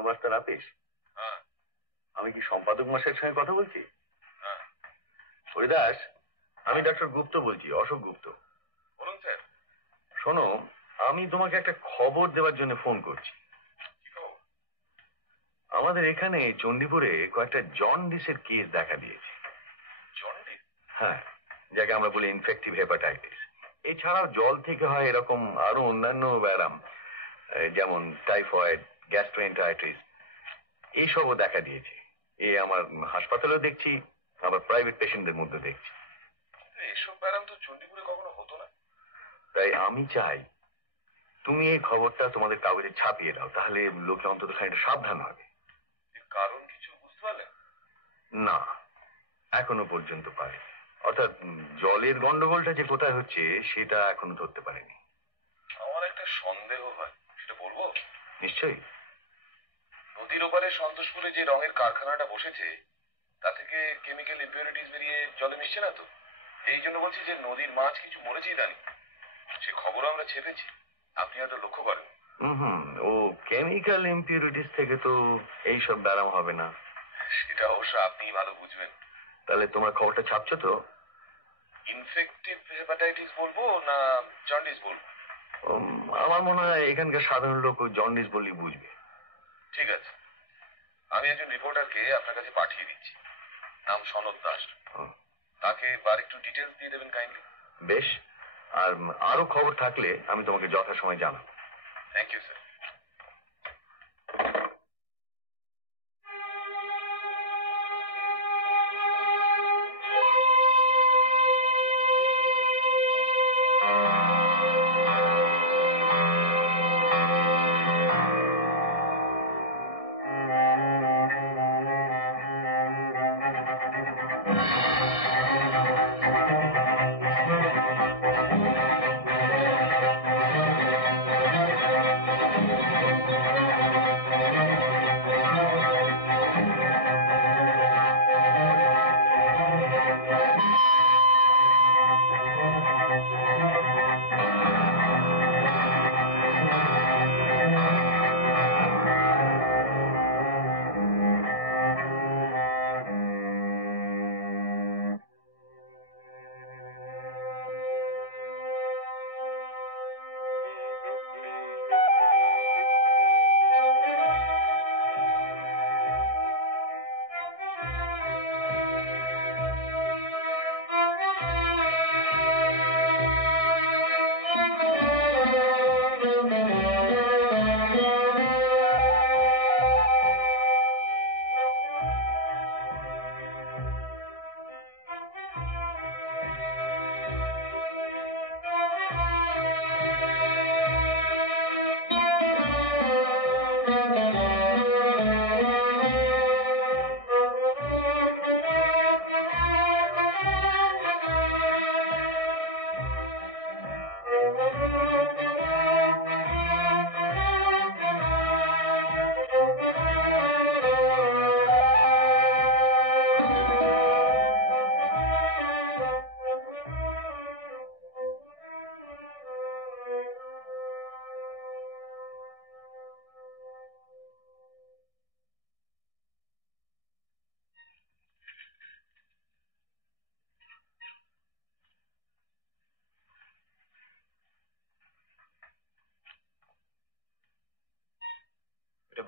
জনবার্তার আপিস? আমি কি সম্পাদক মশাইয়ের সঙ্গে কথা বলছি? হরিদাস, আমি ডক্টর গুপ্ত বলছি, অশোক গুপ্ত। বলুন স্যার। শোনো, আমি তোমাকে একটা খবর দেওয়ার জন্য ফোন করছি। আমাদের এখানে চণ্ডীপুরে কয়েকটা জন্ডিসের কেস দেখা দিয়েছে। জন্ডিস? হ্যাঁ, যাকে আমরা বলি ইনফেক্টিভ হেপাটাইটিস। এছাড়াও জল থেকে হয় এরকম আরো অন্যান্য ব্যারাম, যেমন টাইফয়েড, গ্যাস্ট্রোএন্টারাইটিস, এইসবও দেখা দিয়েছে। আমার হাসপাতালেও দেখছি, আবার প্রাইভেট পেশেন্টদের মধ্যে দেখছি। এসব ব্যারাম তো চণ্ডীপুরে কখনো হতো না। তাই আমি চাই তুমি এই খবরটা তোমাদের কাগজে ছাপিয়ে দাও, তাহলে লোকে অন্তত খানিকটা সাবধান হবে। কারণ কিছু বুঝতে পারলেন? না, এখনো পর্যন্ত পারে, অর্থাৎ জলের গন্ডগোলটা যে কোথায় হচ্ছে সেটা এখনো ধরতে পারেনি। আমার একটা সন্দেহ হয়, সেটা বলবো? নিশ্চয়ই। নদীর ওপারে সন্তোষপুরে যে রঙের কারখানাটা বসেছে, তা থেকে কেমিক্যাল ইম্পিউরিটিস বেরিয়ে জলে মিশছে না তো? এই জন্য বলছি যে নদীর মাছ কিছু মরেছে জানি, সে খবর আমরা ছেপেছি, আপনি হয়তো লক্ষ্য করেন। ও কেমিক্যাল ইম্পিউরিটিস থেকে তো এইসব ব্যারাম হবে না। সেটা অবশ্য আপনিই ভালো বুঝবেন। তাহলে তোমার খবরটা ছাপছো তো? ইনফেক্টিভ হেপাটাইটিস বলবো না জন্ডিস বলবো? আমার মনে হয় এখানকার সাধারণ লোক জন্ডিস বললেই বুঝবে। ঠিক আছে, আমি একজন রিপোর্টারকে আপনার কাছে পাঠিয়ে দিচ্ছি, নাম সনদ দাস। তাকে বার একটু ডিটেলস দিয়ে দেবেন কাইন্ডলি। বেশ, আর আরো খবর থাকলে আমি তোমাকে যথাসময় জানাবো। Thank you sir.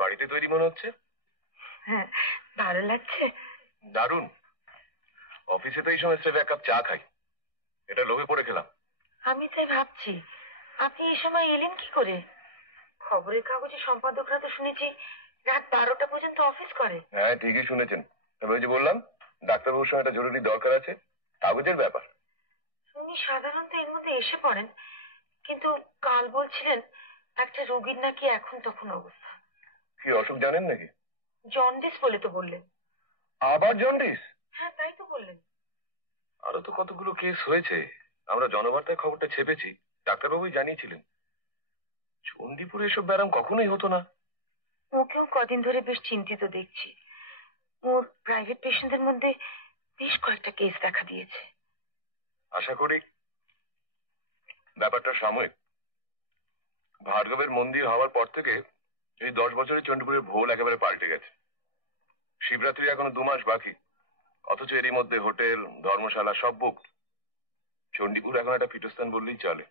বাড়িতে তৈরি মনে হচ্ছে। হ্যাঁ, ভালো লাগছে। দারুণ। অফিসে তো এই সময় স্রেফ এক কাপ চা খাই, এটা লোভে পড়ে খেলাম। আমি তাই ভাবছি আপনি এই সময় এলেন কি করে? খবরের কাগজে সম্পাদকরা তো শুনেছি রাত 12টা পর্যন্ত অফিস করে। হ্যাঁ, ঠিকই শুনেছেন। তবে ওই যে বললাম, ডাক্তারবাবুর সঙ্গে একটা জরুরি দরকার আছে, কাগজের ব্যাপার। উনি সাধারণত এর মধ্যে এসে পড়েন, কিন্তু কাল বলছিলেন একটা রোগীর নাকি এখন তখন অবস্থা। কি অসুখ জানেন নাকি? জন্ডিস বলে তো বললেন। আবার জন্ডিস? হ্যাঁ, তাই তো বললেন। আরো তো কতগুলো কেস হয়েছে, আমরা জনবার্তায় খবরটা ছেপেছি, ডাক্তারবাবুই জানিয়েছিলেন। চণ্ডীপুরে এসব ব্যারাম কখনোই হতো না। ওকেও কদিন ধরে বেশ চিন্তিত দেখছি। ওর প্রাইভেট পেশেন্টদের মধ্যে বেশ কয়েকটা কেস দেখা দিয়েছে। আশা করি ব্যাপারটা সাময়িক। ভার্গবের মন্দির হওয়ার পর থেকে এই 10 বছরে চণ্ডীপুরের ভোল একেবারে পাল্টে গেছে। শিবরাত্রি এখনো 2 মাস বাকি, অথচ এরই মধ্যে হোটেল, ধর্মশালা সব বুক। চণ্ডীপুর এখন একটা পীঠস্থান বললেই চলে।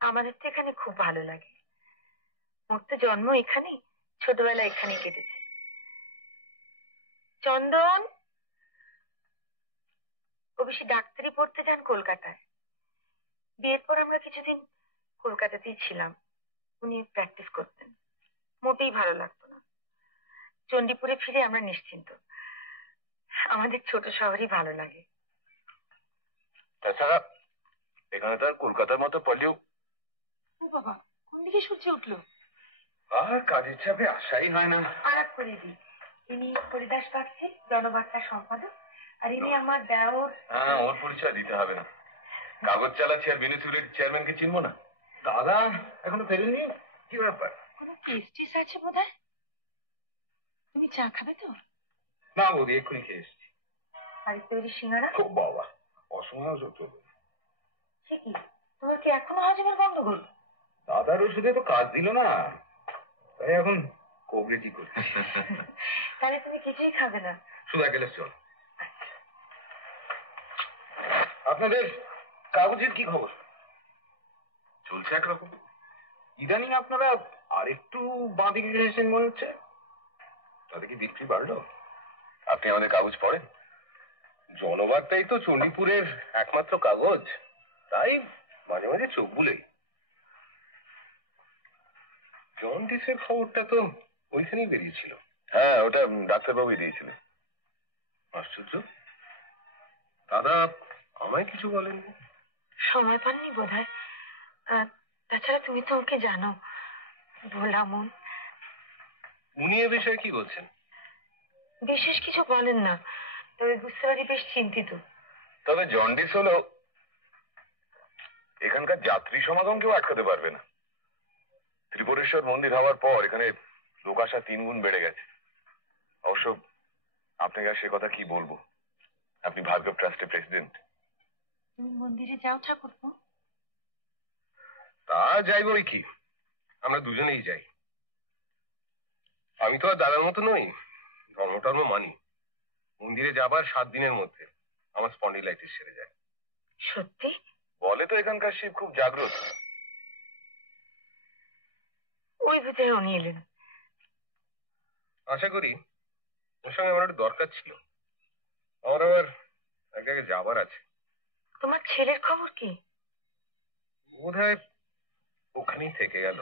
আমাদের তো এখানে খুব ভালো লাগে। ওর তো জন্ম এখানেই, ছোটবেলা এখানেই কেটেছে। চন্দন, ও বেশি ডাক্তারি পড়তে যান কলকাতায়। বিয়ের পর আমরা কিছুদিন কলকাতাতেই ছিলাম। উনি প্র্যাকটিস করতেন, মোটেই ভালো লাগতো না। চণ্ডীপুরে ফিরে আমরা নিশ্চিন্ত। আমাদের ছোট শহরই ভালো লাগে। তাছাড়া এখানে তো আর কলকাতার মতো পড়লেও ও বাবা, কোন দিকে সূর্য উঠলো? আর কাজের চাপে আশাই হয় না। আলাপ করে দিই, ইনি হরিদাস বাগচি, জনবার্তা সম্পাদক, আর ইনি আমার দেওর। হ্যাঁ, ওর পরিচয় দিতে হবে না। কাগজ চালাচ্ছি আর মিউনিসিপ্যালিটির চেয়ারম্যানকে চিনবো না? দাদা এখনো ফেরেননি? কি ব্যাপার? কোনো কেস টেস আছে বোধহয়। তুমি চা খাবে তো? না বৌদি, এক্ষুনি খেয়ে এসছি। বাড়ির তৈরি সিঙ্গারা? খুব বাবা, অসময় ওষুধ চলবে। সে কি, তোমার কি এখনো হজমের গন্ডগোল? দাদার ওষুধে তো কাজ দিল না, তাই এখন কোবরেজি করছি। তাহলে তুমি কিছুই খাবে না? শুধু গেলে চল। আপনাদের কাগজের কি খবর? চলছে একরকম। ইদানিং আপনারা আরেকটু বাঁদিকে এসেছেন মনে হচ্ছে। তাতে কি বিক্রি বাড়লো? আপনি আমাদের কাগজ পড়েন? জনবার্তাই তো চণ্ডীপুরের একমাত্র কাগজ, তাই মাঝে মাঝে চোখ বুলেই। জন্ডিসের খবরটা তো ওইখানেই বেরিয়েছিল। হ্যাঁ, ওটা ডাক্তারবাবুই দিয়েছিলেন। আশ্চর্য, দাদা আমায় কিছু বলেননি। সময় পাননি বোধহয়। তাছাড়া তুমি তো ওকে জানো, ভোলা মন। উনি এ বিষয়ে কি বলছেন? বিশেষ কিছু বলেন না, তবে বুঝতে পারি বেশ চিন্তিত। তবে জন্ডিস হলো এখানকার যাত্রী সমাগম কেউ আটকাতে পারবে না। ত্রিপুরেশ্বর মন্দির হওয়ার পর এখানে লোক আসা 3 গুণ বেড়ে গেছে। অবশ্য আপনাকে আর সে কথা কি বলবো, আপনি ভার্গব ট্রাস্টের প্রেসিডেন্ট। তুমি মন্দিরে যাও ঠাকুরপো? তা যাইবই কি, আমরা দুজনেই যাই। আমি তো আর দাদার মতো নই, ধর্ম মানি। মন্দিরে যাবার 7 দিনের মধ্যে আমার স্পন্ডিলাইটিস সেরে যায়। সত্যি? বলে তো এখানকার শিব খুব জাগ্রত। ওই বোধহয় উনি এলেন। আশা করি ওর সঙ্গে আমার একটু দরকার ছিল। আমার আবার এক জায়গায় যাবার আছে। তোমার ছেলের খবর কি? বোধহয় ওখানেই থেকে গেল।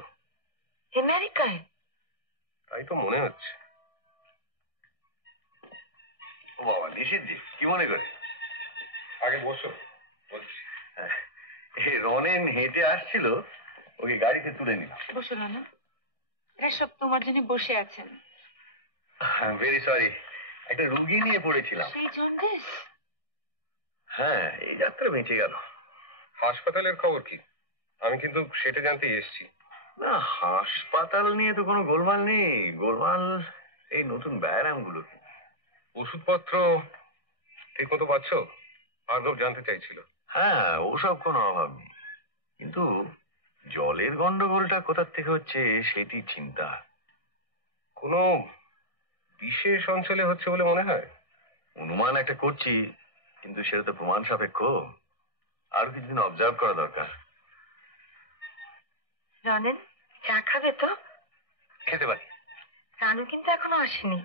আমেরিকায়? তাই তো মনে হচ্ছে। ও বাবা, নিষিদ্ধ কি মনে করে? আগে বসো, বলছি। এই রনেন হেঁটে আসছিল, ওকে গাড়িতে তুলে নিলাম। বসো না, এরা সব তোমার জন্য বসে আছেন। ভেরি সরি, একটা রুগী নিয়ে পড়েছিলাম। সেই জন্ডিস? হ্যাঁ, এই যাত্রা বেঁচে গেল। হাসপাতালের খবর কি? আমি কিন্তু সেটা জানতেই এসেছি। না, হাসপাতাল নিয়ে তো কোনো গোলমাল নেই। গোলমাল এই নতুন ব্যায়ামগুলো। ওষুধপত্র ঠিক মতো পাচ্ছ? ভার্গব জানতে চাইছিল। হ্যাঁ, ওসব কোনো অভাব নেই, কিন্তু জলের গন্ডগোলটা কোথার থেকে হচ্ছে সেটি চিন্তা। কোনো বিশেষ অঞ্চলে হচ্ছে বলে মনে হয়? অনুমান একটা করছি, কিন্তু সেটা তো প্রমাণ সাপেক্ষ। আরো কিছুদিন অবজার্ভ করা দরকার। রনেন, চা খাবে তো? খেতে পারি। রানু কিন্তু এখনো আসেনি।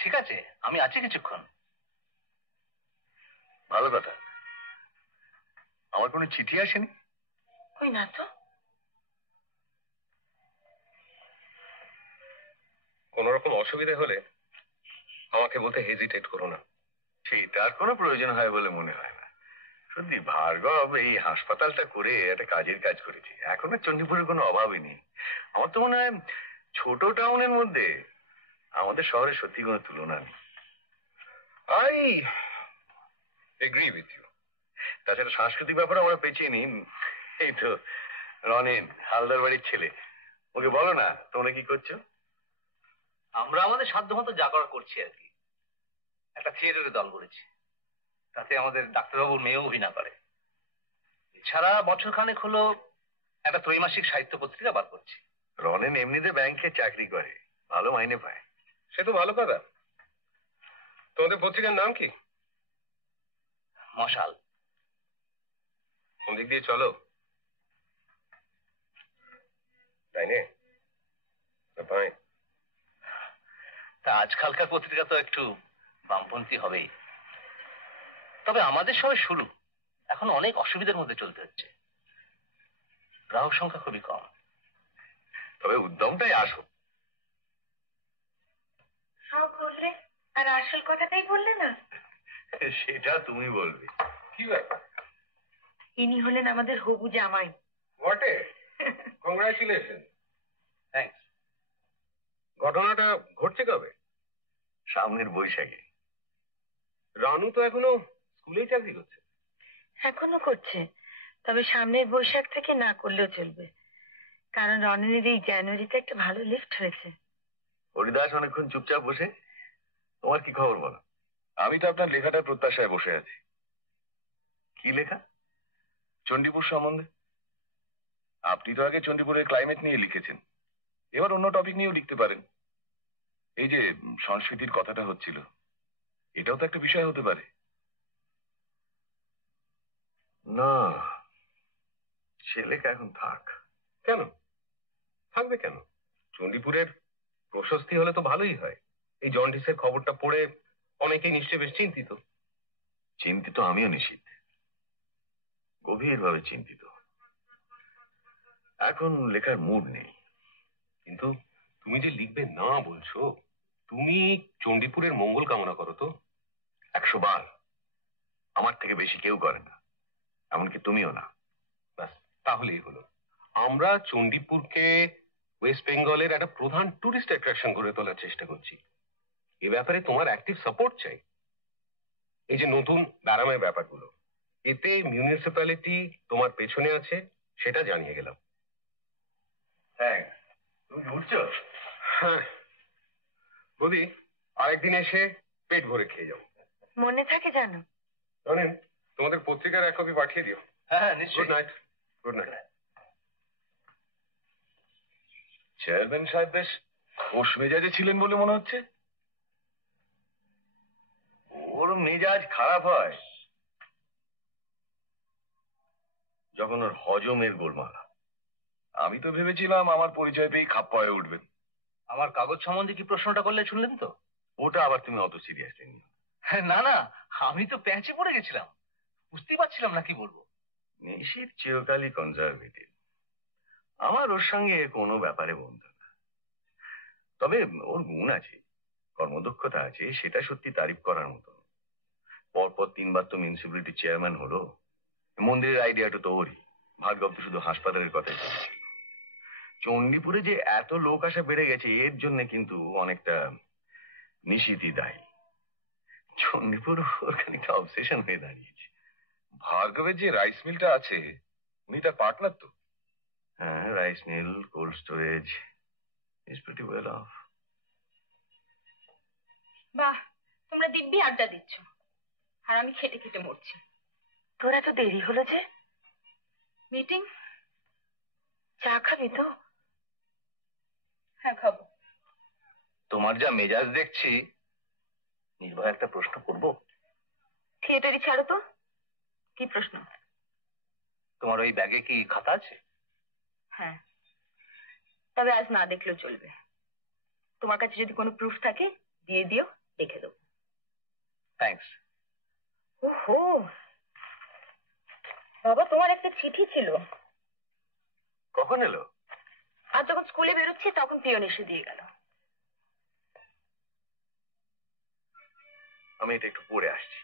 ঠিক আছে, আমি আছি কিছুক্ষণ। ভালো কথা। আমার কোনো চিঠি আসেনি? কই না তো। কোন রকম অসুবিধা হলে আমাকে বলতে হেজিটেট করো না। সেটার কোনো প্রয়োজন হয় বলে মনে হয় না। সত্যি ভার্গব এই হাসপাতালটা করে একটা কাজের কাজ করেছে। এখন আর চণ্ডীপুরের কোনো অভাবই নেই। আমার তো মনে হয় ছোট টাউনের মধ্যে আমাদের শহরে সত্যি কোনো তুলনা নেই। I agree with you. তাছাড়া সাংস্কৃতিক ব্যাপারে আমরা পেছিয়ে নিই। এই তো রনেন, হালদার বাড়ির ছেলে, ওকে বলো না তোমরা কি করছো। আমরা আমাদের সাধ্যমতো যা করার করছি আর কি। একটা থিয়েটারের দল করেছি, তাতে আমাদের ডাক্তারবাবুর মেয়েও অভিনয় করে। এছাড়া বছর খানেক হলো একটা ত্রৈমাসিক সাহিত্য পত্রিকা বার করছি। রনেন এমনিতে ব্যাংকে চাকরি করে, ভালো মাইনে পায়। সে তো ভালো কথা। তোমাদের পত্রিকার নাম কি? মশাল। কোন দিক দিয়ে চলো? তাই তা আজকালকার পত্রিকা তো একটু বামপন্থী হবেই, তবে আমাদের সবাই শুরু, এখন অনেক অসুবিধার মধ্যে চলতে হচ্ছে, গ্রাহক সংখ্যা খুবই কম। তবে উদ্যমটাই আসো। সব বললে আর আসল কথাটাই বললে না। সেটা তুমি বলবে। কি ব্যাপার? ইনি হলেন আমাদের হবু জামাই। বটে, কংগ্রাচুলেশন। থ্যাঙ্কস। ঘটনাটা ঘটছে কবে? সামনের বৈশাখে। রানু তো এখনো স্কুলেই চাকরি করছে। এখনো করছে, তবে সামনের বৈশাখ থেকে না করলেও চলবে, কারণ রনের এই জানুয়ারিতে একটা ভালো লিফট হয়েছে। হরিদাস অনেকক্ষণ চুপচাপ বসে। তোমার কি খবর বলো? আমি তো আপনার লেখাটার প্রত্যাশায় বসে আছি। কি লেখা? চণ্ডীপুর সম্বন্ধে। আপনি তো আগে চণ্ডীপুরের ক্লাইমেট নিয়ে লিখেছেন, এবার অন্য টপিক নিয়েও লিখতে পারেন। এই যে সংস্কৃতির কথাটা হচ্ছিল, এটাও তো একটা বিষয় হতে পারে। না, সে লেখা এখন থাক। কেন থাকবে? কেন? চণ্ডীপুরের প্রশস্তি হলে তো ভালোই হয়। এই জন্ডিসের খবরটা পড়ে অনেকেই নিশ্চয়ই বেশ চিন্তিত। চিন্তিত আমিও নিশ্চিত, গভীরভাবে চিন্তিত। এখন লেখার মুড নেই। কিন্তু তুমি যে লিখবে না বলছো, তুমি চণ্ডীপুরের মঙ্গল কামনা করো তো? 100 বার। আমার থেকে বেশি কেউ করে না, এমনকি তুমিও না। ব্যাস, তাহলেই হলো। আমরা চণ্ডীপুরকে ওয়েস্ট বেঙ্গলের একটা প্রধান টুরিস্ট অ্যাট্রাকশন করে তোলার চেষ্টা করছি। এ ব্যাপারে তোমার অ্যাক্টিভ সাপোর্ট চাই। এই যে নতুন ব্যারামের ব্যাপারগুলো, এতে মিউনিসিপ্যালিটি তোমার পেছনে আছে, সেটা জানিয়ে গেলাম। হ্যাঁ, তুমি ঘুরছো? হ্যাঁ বৌদি, আরেকদিন এসে পেট ভরে খেয়ে যাও। মনে থাকে জানো? জানেন, তোমাদের পত্রিকার এক কপি পাঠিয়ে দিও। হ্যাঁ হ্যাঁ, গুড নিশ্চয়ই। নাইট। Good night. চেয়ারম্যান সাহেব বেশ ওষ মেজাজে ছিলেন বলে মনে হচ্ছে। ওর মেজাজ খারাপ হয় যখন ওর হজমের গোলমাল। আমি তো ভেবেছিলাম আমার পরিচয় পেয়ে খাপ্পা হয়ে উঠবেন। আমার কাগজ সম্বন্ধে কি প্রশ্নটা করলে শুনলেন তো? ওটা আবার তুমি অত সিরিয়াসলি নিও। না না, আমি তো প্যাঁচে পড়ে গেছিলাম, বুঝতেই পারছিলাম না কি বলবো। নিশিত চিরকালই কনজারভেটিভ। আমার ওর সঙ্গে কোনো ব্যাপারে বন্ধু না, তবে ওর গুণ আছে, কর্মদক্ষতা আছে, সেটা সত্যি তারিফ করার মতো। পরপর 3 বার তো মিউনিসিপ্যালিটি চেয়ারম্যান হলো। মন্দিরের আইডিয়াটা তো ওরই। ভার্গব তো শুধু হাসপাতালের কথাই বলেছিল। চণ্ডীপুরে যে এত লোক আসা বেড়ে গেছে, এর জন্য কিন্তু অনেকটা নিশিতই দায়ী। চণ্ডীপুর ওর খানিকটা অবসেশন হয়ে দাঁড়িয়েছে। ভার্গবের যে রাইস মিলটা আছে, উনি তার পার্টনার তো। হ্যাঁ, rice mill, cold storage, is pretty well off. বাহ, তোমরা দিব্যি আড্ডা দিচ্ছ আর আমি খেটে খেটে মরছি। তোর এত দেরি হলো যে? মিটিং? চা খাবি তো? হ্যাঁ খাবো। তোমার যা মেজাজ দেখছি, নির্ভয় একটা প্রশ্ন করবো। থিয়েটারই ছাড়ো তো। কি প্রশ্ন? তোমার ওই ব্যাগে কি খাতা আছে? হ্যাঁ, তবে আজ না দেখলেও চলবে। তোমার কাছে যদি কোনো প্রুফ থাকে দিয়ে দিও, দেখে দেবো। থ্যাঙ্কস। ওহো বাবা, তোমার একটা চিঠি ছিল। কখন এলো? আর যখন স্কুলে বেরোচ্ছি তখন পিয়ন এসে দিয়ে গেল। আমি এটা একটু পড়ে আসছি।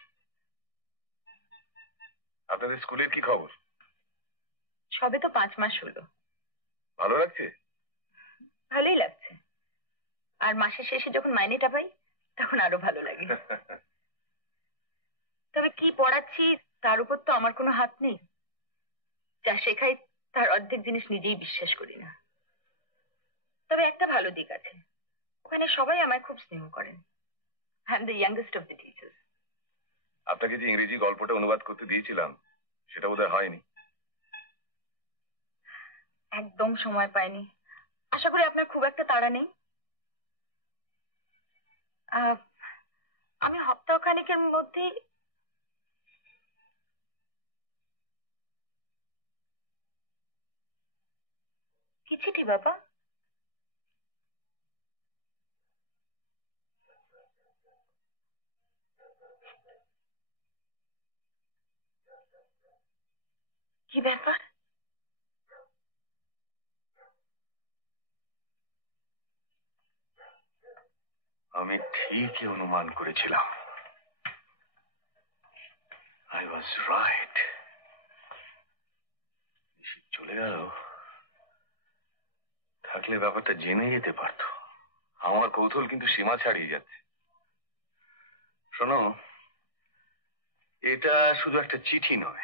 আপনাদের স্কুলের কি খবর? সবে তো 5 মাস হলো। ভালো লাগছে? ভালোই লাগছে। আর মাসের শেষে যখন মাইনেটা পাই তখন আরো ভালো লাগে। তবে কি পড়াচ্ছি তার উপর তো আমার কোনো হাত নেই। যা শেখাই তার অর্ধেক জিনিস নিজেই বিশ্বাস করি না। তবে একটা ভালো দিক আছে, ওখানে সবাই আমায় খুব স্নেহ করেন। I am the youngest of the teachers. আপনাকে যে ইংরেজি গল্পটা অনুবাদ করতে দিয়েছিলাম, সেটা বোধহয় হয়নি। একদম সময় পাইনি। আশা করি আপনার খুব একটা তাড়া নেই। আহ, আমি সপ্তাহখানেকের মধ্যেই কি চিঠি বাবা? কি ব্যাপার? আমি ঠিকই অনুমান করেছিলাম। I was right. চলে গেল, থাকলে ব্যাপারটা জেনে যেতে পারত। আমার কৌতূহল কিন্তু সীমা ছাড়িয়ে যাচ্ছে। শোনো, এটা শুধু একটা চিঠি নয়।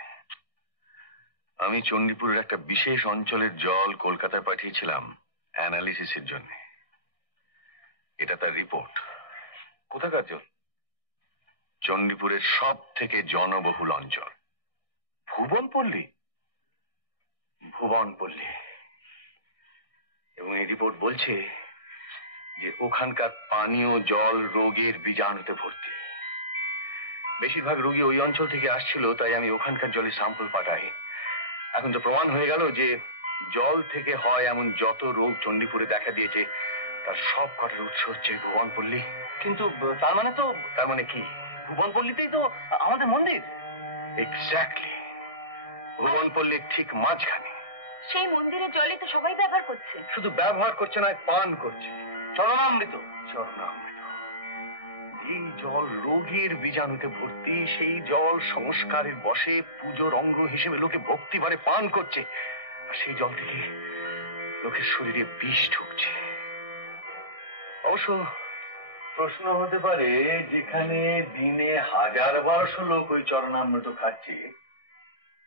আমি চণ্ডীপুরের একটা বিশেষ অঞ্চলের জল কলকাতায় পাঠিয়েছিলাম অ্যানালিসিসের জন্য। এটা তার রিপোর্ট। কোথাকার জল? চণ্ডীপুরের সব থেকে জনবহুল অঞ্চল ভুবনপল্লী। ভুবনপল্লী। এবং এই রিপোর্ট বলছে যে ওখানকার পানীয় জল রোগের বীজাণুতে ভর্তি। বেশিরভাগ রোগী ওই অঞ্চল থেকে আসছিল, তাই আমি ওখানকার জলে স্যাম্পল পাঠাই। এখন তো প্রমাণ হয়ে গেল যে জল থেকে হয় এমন যত রোগ চণ্ডীপুরে দেখা দিয়েছে তার সব কটার উৎস হচ্ছে ভুবনপল্লী। কিন্তু তার মানে কি? ভুবনপল্লীতেই তো আমাদের মন্দির। এক্স্যাক্টলি, ভুবনপল্লীর ঠিক মাঝখানে। সেই মন্দিরের জলই তো সবাই ব্যবহার করছে। শুধু ব্যবহার করছে না, পান করছে। চরণামৃত। চরণামৃত। এই জল রোগের বীজাণুতে ভর্তি, সেই জল সংস্কারের বশে পুজোর অঙ্গ হিসেবে লোকে ভক্তিভরে পান করছে। আর সেই জল থেকে লোকের শরীরে বিষ ঢুকছে। অবশ্য প্রশ্ন হতে পারে, যেখানে দিনে 1000-1200 লোক ওই চরণামৃত খাচ্ছে,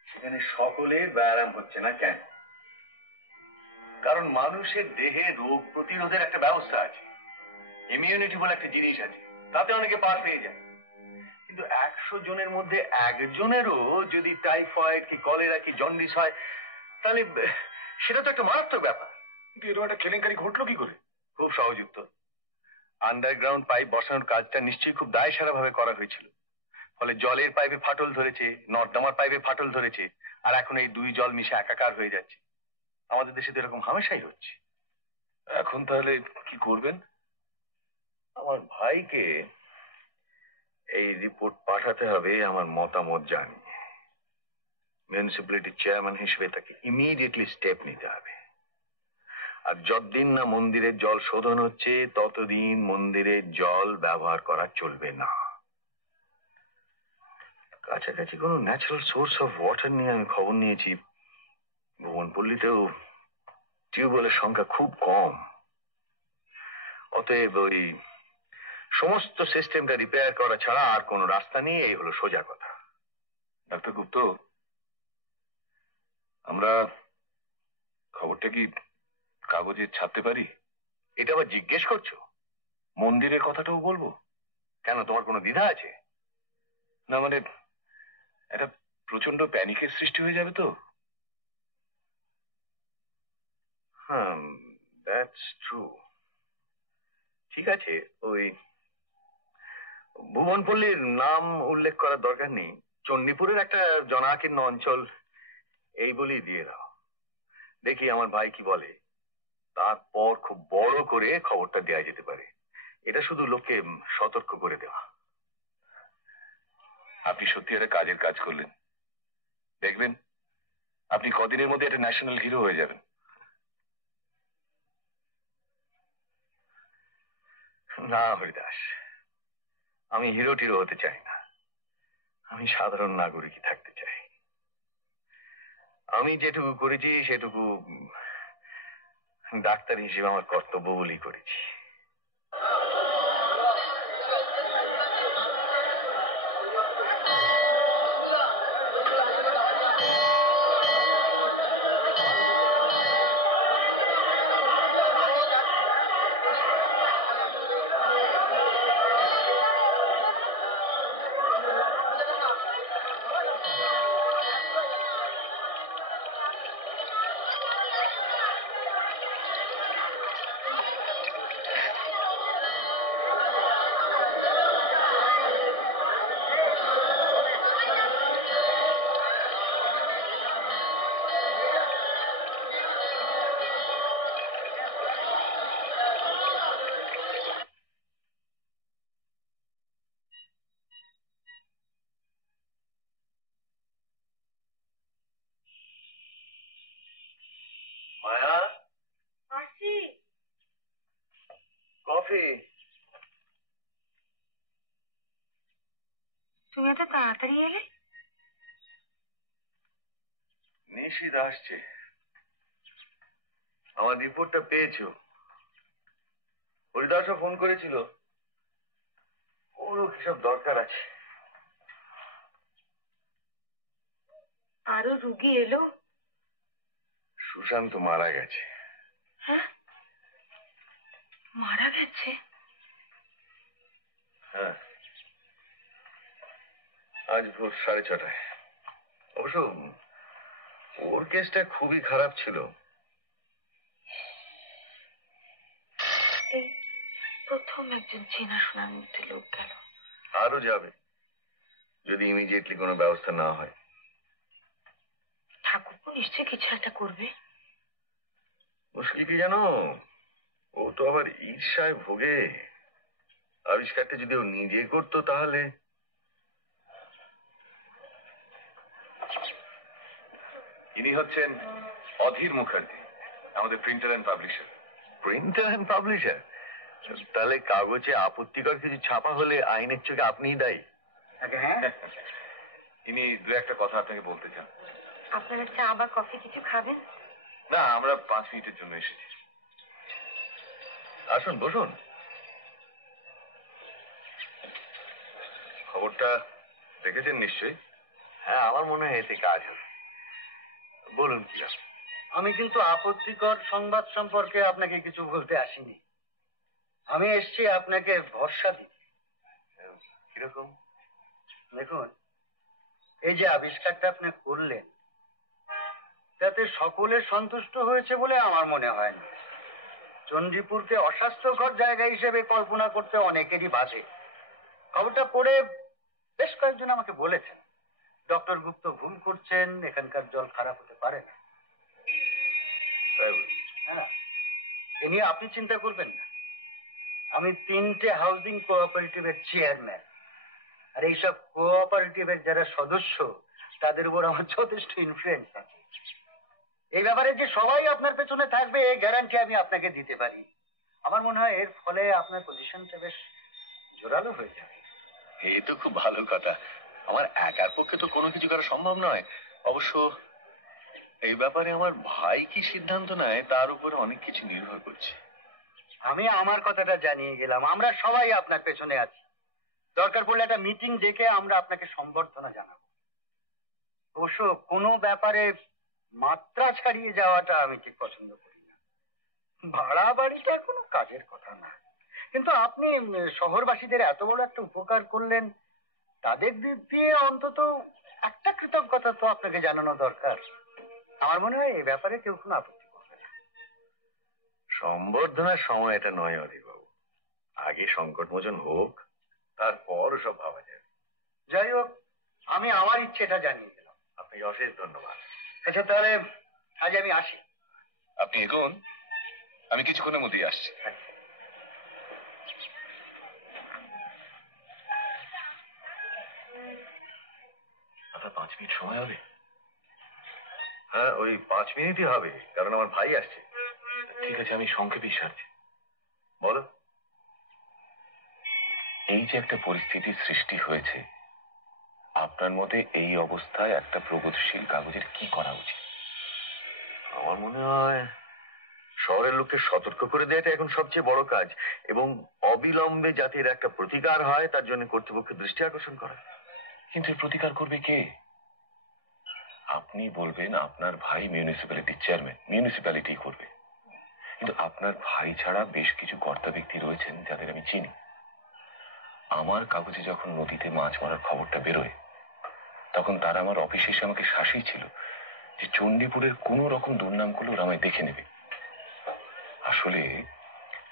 সেখানে সকলের ব্যায়াম হচ্ছে না কেন? কারণ মানুষের দেহে রোগ প্রতিরোধের একটা ব্যবস্থা আছে, ইমিউনিটি বলে একটা জিনিস আছে, তাতে অনেকে পার পেয়ে যায়। কিন্তু 100 জনের মধ্যে একজনেরও যদি টাইফয়েড কি কলেরা কি জন্ডিস হয়, তাহলে সেটা তো একটা মারাত্মক ব্যাপার। কিন্তু এরকম একটা কেলেঙ্কারি ঘটলো কি করে? খুব সহযুক্ত। আন্ডারগ্রাউন্ড পাইপ বসানোর কাজটা নিশ্চয়ই খুব দায়সারা ভাবে করা হয়েছিল। ফলে জলের পাইপে ফাটল ধরেছে, নর্দমার পাইপে ফাটল ধরেছে, আর এখন এই দুই জল মিশে একাকার হয়ে যাচ্ছে। আমাদের দেশে তো এরকম হামেশাই হচ্ছে। এখন তাহলে কি করবেন? আমার ভাইকে এই রিপোর্ট পাঠাতে হবে আমার মতামত জানি। মিউনিসিপ্যালিটি চেয়ারম্যান হিসেবে তাকে ইমিডিয়েটলি স্টেপ নিতে হবে। আর যতদিন না মন্দিরের জল শোধন হচ্ছে, ততদিন মন্দিরের জল ব্যবহার করা চলবে না। কাছাকাছি কোনো ন্যাচারাল সোর্স অফ ওয়াটার নিয়ে আমি খবর নিয়েছি। ভুবনপল্লীতেও টিউবওয়েলের সংখ্যা খুব কম। অতএব ওই সমস্ত সিস্টেমটা রিপেয়ার করা ছাড়া আর কোনো রাস্তা নেই, এই হলো সোজা কথা। ডাক্তার গুপ্ত, আমরা খবরটা কি কাগজে ছাপতে পারি? এটা আবার জিজ্ঞেস করছো? মন্দিরের কথাটাও বলবো? কেন, তোমার কোনো দ্বিধা আছে? না মানে একটা প্রচন্ড প্যানিকের সৃষ্টি হয়ে যাবে তো। হ্যাঁ, দ্যাটস ট্রু। ঠিক আছে, ওই ভুবনপল্লীর নাম উল্লেখ করার দরকার নেই, চণ্ডীপুরের একটা জনাকীর্ণ অঞ্চল এই বলেই দিয়ে দাও। দেখি আমার ভাই কি বলে, তারপর খুব বড় করে খবরটা দেয়া যেতে পারে। এটা শুধু লোককে সতর্ক করে দেওয়া। আপনি সত্যি একটা কাজের কাজ করলেন। দেখবেন আপনি কদিনের মধ্যে একটা ন্যাশনাল হিরো হয়ে যাবেন। না হরিদাস, আমি হিরো টিরো হতে চাই না। আমি সাধারণ নাগরিকই থাকতে চাই। আমি যেটুকু করেছি সেটুকু ডাক্তার হিসেবে আমার কর্তব্য বলেই করেছি। কফি। তুমি এত তাড়াতাড়ি এলে? নিশিত আসছে। আমার রিপোর্টটা পেয়েছো? হরিদাসও ফোন করেছিল, ওরও কিসব দরকার আছে। আরো রুগী এলো? সুশান্ত মারা গেছে। হ্যাঁ, মারা গেছে? হ্যাঁ, আজ ভোর 6:30টায়। অবশ্য ওর কেসটা খুবই খারাপ ছিল। এই প্রথম একজন চেনাশোনার মধ্যে লোক গেল। আরো যাবে যদি ইমিডিয়েটলি কোনো ব্যবস্থা না হয়। ঠাকুরপো নিশ্চয়ই কিছু একটা করবে। মুশকিল কি জানো, ও তো আবার ঈর্ষায় ভোগে। আবিষ্কারটা যদি ও নিজে করতো তাহলে। ইনি হচ্ছেন অধীর মুখার্জি, আমাদের printer and publisher. Printer and publisher? তাহলে কাগজে আপত্তিকর কিছু ছাপা হলে আইনের চোখে আপনিই দায়ী? হ্যাঁ, ইনি দু একটা কথা আপনাকে বলতে চান। আপনারা চা বা কফি কিছু খাবেন? না, আমরা 5 মিনিটের জন্য এসেছি। আসুন, বসুন। খবরটা দেখেছেন নিশ্চয়ই? হ্যাঁ, আমার মনে হয় এতে কাজ হবে। বলুন কি ব্যাপার? আমি কিন্তু আপত্তিকর সংবাদ সম্পর্কে আপনাকে কিছু বলতে আসিনি। আমি এসেছি আপনাকে ভরসা দিতে। কিরকম? দেখুন, এই যে আবিষ্কারটা আপনি করলেন তাতে সকলে সন্তুষ্ট হয়েছে বলে আমার মনে হয় না। চণ্ডীপুরকে অস্বাস্থ্যকর জায়গা হিসেবে কল্পনা করতে অনেকেরই বাজে। খবরটা পড়ে বেশ কয়েকজন আমাকে বলেছেন ডক্টর গুপ্ত ভুল করছেন, এখানকার জল খারাপ হতে পারে না। তাই বলি? হ্যাঁ, এ নিয়ে আপনি চিন্তা করবেন না। আমি 3টে হাউজিং কোঅপারেটিভের চেয়ারম্যান, আর এইসব কোঅপারেটিভের যারা সদস্য তাদের উপর আমার যথেষ্ট ইনফ্লুয়েন্স আছে। এই ব্যাপারে যে সবাই আপনার পেছনে থাকবে এই গ্যারান্টি আমি আপনাকে দিতে পারি। আমার মনে হয় এর ফলে আপনার পজিশনটা বেশ জোরালো হয়ে যাবে। এই তো খুব ভালো কথা। আমার একার পক্ষে তো কোনো কিছু করা সম্ভব নয়। অবশ্য এই ব্যাপারে আমার ভাই কি সিদ্ধান্ত নেয় তার উপরে অনেক কিছু নির্ভর করছে। আমি আমার কথাটা জানিয়ে গেলাম, আমরা সবাই আপনার পেছনে আছি। দরকার পড়লে একটা মিটিং ডেকে আমরা আপনাকে সম্বর্ধনা জানাবো। অবশ্য কোনো ব্যাপারে মাত্রা ছাড়িয়ে যাওয়াটা আমি ঠিক পছন্দ করি না। ভাড়া বাড়িটা কোনো কাজের কথা না, কিন্তু আপনি শহরবাসীদের এত বড় একটা উপকার করলেন, তাদের দিক দিয়ে অন্তত একটা কৃতজ্ঞতা তো আপনাকে জানানো দরকার। আমার মনে হয় এই ব্যাপারে কেউ কোনো আপত্তি করবে না। সম্বর্ধনার সময় এটা নয় অধীরবাবু। আগে সংকট মোচন হোক, তারপর সব ভাবা যাবে। যাই হোক, আমি আমার ইচ্ছেটা জানিয়ে গেলাম। আপনাকে অশেষ ধন্যবাদ। আচ্ছা, তাহলে আজ আমি আসি। আপনি এগোন, আমি কিছুক্ষণের মধ্যেই আসছি। আপনার 5 মিনিট সময় হবে? হ্যাঁ, ওই 5 মিনিটই হবে, কারণ আমার ভাই আসছে। ঠিক আছে, আমি সংক্ষেপেই সারছি। বলো। এই যে একটা পরিস্থিতির সৃষ্টি হয়েছে, আপনার মতে এই অবস্থায় একটা প্রগতিশীল কাগজের কি করা উচিত? আমার মনে হয় শহরের লোককে সতর্ক করে দেওয়াটা এখন সবচেয়ে বড় কাজ, এবং অবিলম্বে যাতে এর একটা প্রতিকার হয় তার জন্য কর্তৃপক্ষের দৃষ্টি আকর্ষণ করা। কিন্তু এর প্রতিকার করবে কে? আপনি বলবেন আপনার ভাই মিউনিসিপ্যালিটির চেয়ারম্যান, মিউনিসিপ্যালিটি করবে। কিন্তু আপনার ভাই ছাড়া বেশ কিছু কর্তা ব্যক্তি রয়েছেন যাদের আমি চিনি। আমার কাগজে যখন নদীতে মাছ মারার খবরটা বেরোয়, তখন তারা আমার অফিসে এসে আমাকে শাসিয়েছিল যে চণ্ডীপুরের কোনো রকম দুর্নাম করলে ওরা আমায় দেখে নেবে। আসলে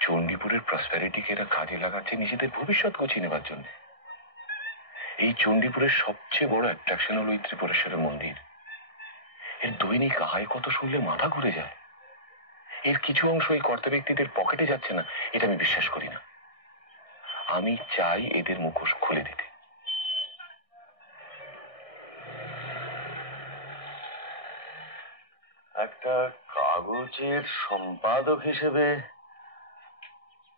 চণ্ডীপুরের প্রসপ্যারিটিকে এরা কাজে লাগাচ্ছে নিজেদের ভবিষ্যৎ গুছিয়ে নেবার জন্য। এই চণ্ডীপুরের সবচেয়ে বড় অ্যাট্রাকশন হলো এই ত্রিপুরেশ্বরের মন্দির। এর দৈনিক আয় কত শুনলে মাথা ঘুরে যায়। এর কিছু অংশ এই কর্তা ব্যক্তিদের পকেটে যাচ্ছে না, এটা আমি বিশ্বাস করি না। আমি চাই এদের মুখোশ খুলে দিতে। একটা কাগজের সম্পাদক হিসেবে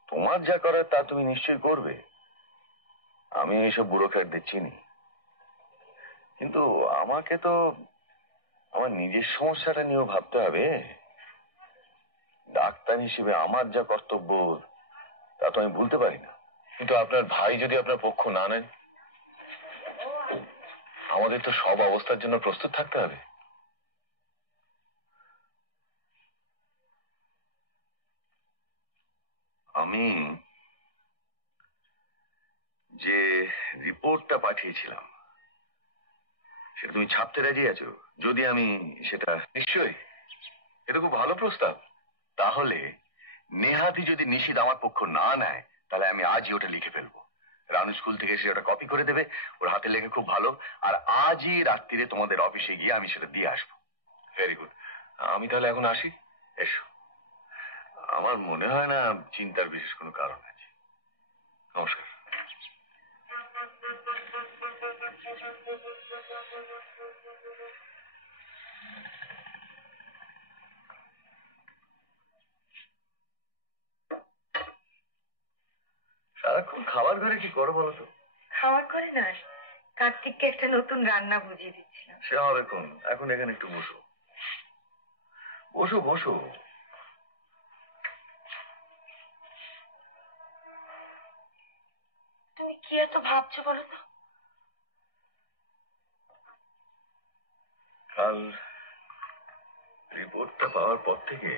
তোমার যা করার তা তুমি নিশ্চয়ই করবে, আমি এইসব ব্যুরোক্র্যাটদের চিনি। কিন্তু আমাকে তো আমার নিজের সমস্যাটা নিয়েও ভাবতে হবে। ডাক্তার হিসেবে আমার যা কর্তব্য তা তো আমি ভুলতে পারি না। কিন্তু আপনার ভাই যদি আপনার পক্ষ না নেন, আমাদের তো সব অবস্থার জন্য প্রস্তুত থাকতে হবে। আমি যে রিপোর্টটা পাঠিয়েছিলাম সেটা তুমি ছাপতে রাজি আছো? যদি আমি সেটা নিশ্চয়ই, এটা খুব ভালো প্রস্তাব। তাহলে নেহাতি যদি নিশিত আমার পক্ষ না নেয়, তাহলে আমি আজই ওটা লিখে ফেলবো। রানু স্কুল থেকে এসে ওটা কপি করে দেবে, ওর হাতে লেখে খুব ভালো, আর আজই রাত্রিরে তোমাদের অফিসে গিয়ে আমি সেটা দিয়ে আসবো। Very good. আমি তাহলে এখন আসি। এসো। আমার মনে হয় না চিন্তার বিশেষ কোনো কারণ আছে। নমস্কার। সারাক্ষণ খাবার ঘরে কি করো বলো তো? খাওয়ার করে না, কার্তিককে একটা নতুন রান্না বুঝিয়ে দিচ্ছিলাম। সে হবে কোন, এখন এখানে একটু বসো। বসো বসো। তুমি কি এত ভাবছো বলো তো? কাল রিপোর্টটা পাওয়ার পর থেকে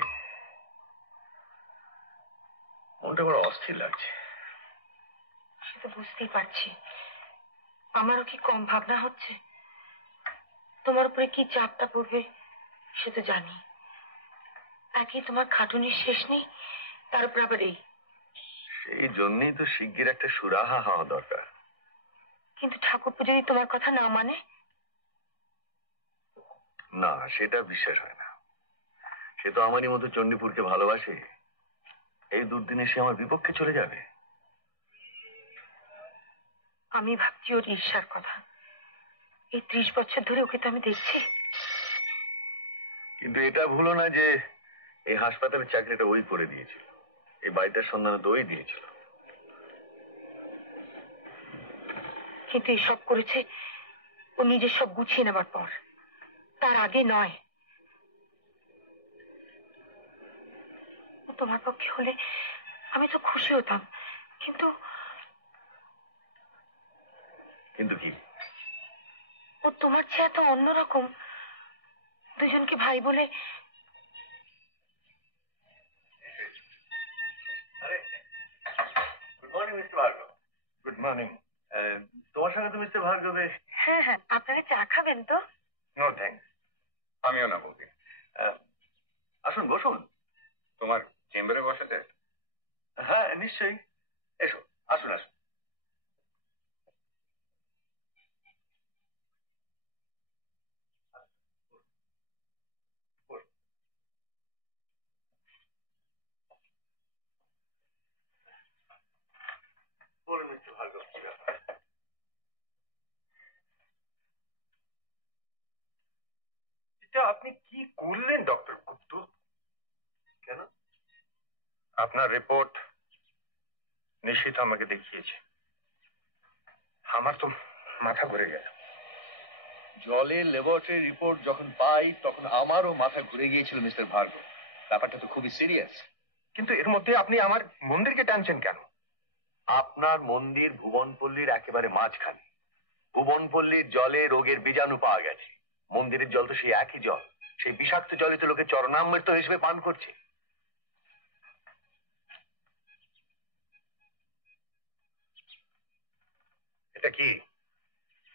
মনটা বড় অস্থির লাগছে। সে তো বুঝতেই পারছি। আমারও কি কম ভাবনা হচ্ছে? তোমার উপরে কি চাপটা পড়বে সে তো জানি। একই তোমার খাটুনির শেষ নেই, তার উপর আবার এই। সেই জন্যই তো শিগগির একটা সুরাহা হওয়া দরকার। কিন্তু ঠাকুরপো যদি তোমার কথা না মানে? না, সেটা বিশ্বাস হয় না। সে তো আমারই মতো চণ্ডীপুরকে ভালোবাসে। এই দুর্দিনে সে আমার বিপক্ষে চলে যাবে? আমি ভাবছি ওর ঈর্ষার কথা। এই 30 বছর ধরে ওকে তো আমি দেখছি। কিন্তু এটা ভুলো না যে এই হাসপাতালের চাকরিটা ওই করে দিয়েছিল, এই বাড়িটার সন্ধান তো ওই দিয়েছিল। কিন্তু এসব করেছে ও নিজের সব গুছিয়ে নেবার পর, তার আগে নয়। ও তোমার পক্ষে হলে আমি তো খুশি হতাম, কিন্তু কিন্তু কি? ও তোমার চেয়ে এত অন্যরকম। দুজনকে ভাই বলে। Good morning mister Bhargav. Good morning. তোমার সঙ্গে তো মিস্টার ভার্গবে। হ্যাঁ হ্যাঁ, আপনারা চা খাবেন তো? নো থ্যাঙ্কস, আমিও না বলছি। আসুন বসুন। তোমার চেম্বারে বসাতে? হ্যাঁ নিশ্চয়ই, এসো। আসুন আসুন। বলুন মিস্টার ভার্গব, কি ব্যাপার? এটা আপনি কি করলেন ডক্টর গুপ্তু? কেন? আপনার রিপোর্ট নিশ্চিত আমাকে দেখিয়েছে। আমার তো মাথা ঘুরে গেল। জলের ল্যাবরেটরি রিপোর্ট যখন পাই তখন আমারও মাথা ঘুরে গিয়েছিল মিস্টার ভার্গব। ব্যাপারটা তো খুবই সিরিয়াস। কিন্তু এর মধ্যে আপনি আমার মন্দিরকে টানছেন কেন? আপনার মন্দির ভুবনপল্লীর একেবারে মাঝখানে। ভুবনপল্লীর জলে রোগের বীজাণু পাওয়া গেছে। মন্দিরের জল তো সেই একই জল। সেই বিষাক্ত জলে তো লোকে চরণামৃত হিসেবে পান করছে। এটা কি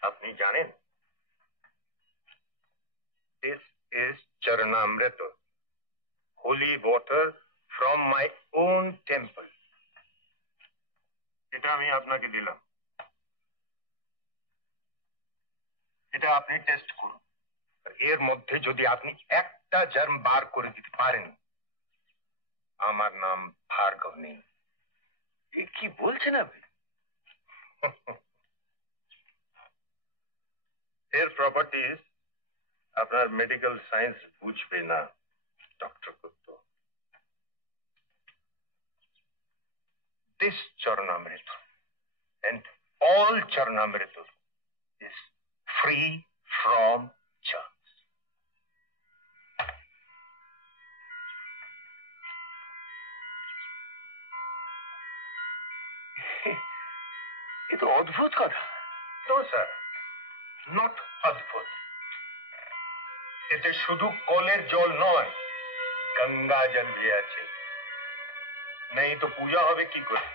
আপনি জানেন? This is charanamrit, holy water from my own temple. এটা আমি আপনাকে দিলাম, এটা আপনি টেস্ট করুন। আর এর মধ্যে যদি আপনি একটা জার্ম বার করে দিতে পারেন, আমার নাম ভার্গব নেই। এ কি বলছেন আপনি? এর প্রপার্টিজ আপনার মেডিকেল সায়েন্স বুঝবে না doctor Gupta. this Charnamrita. And all Charnamrita is free from germs. এ তো অদ্ভুত কথা। No, sir. Not অদ্ভুত। এতে শুধু কলের জল নয়, গঙ্গা জল भी আছে। नहीं तो पूजा হবে কি করে?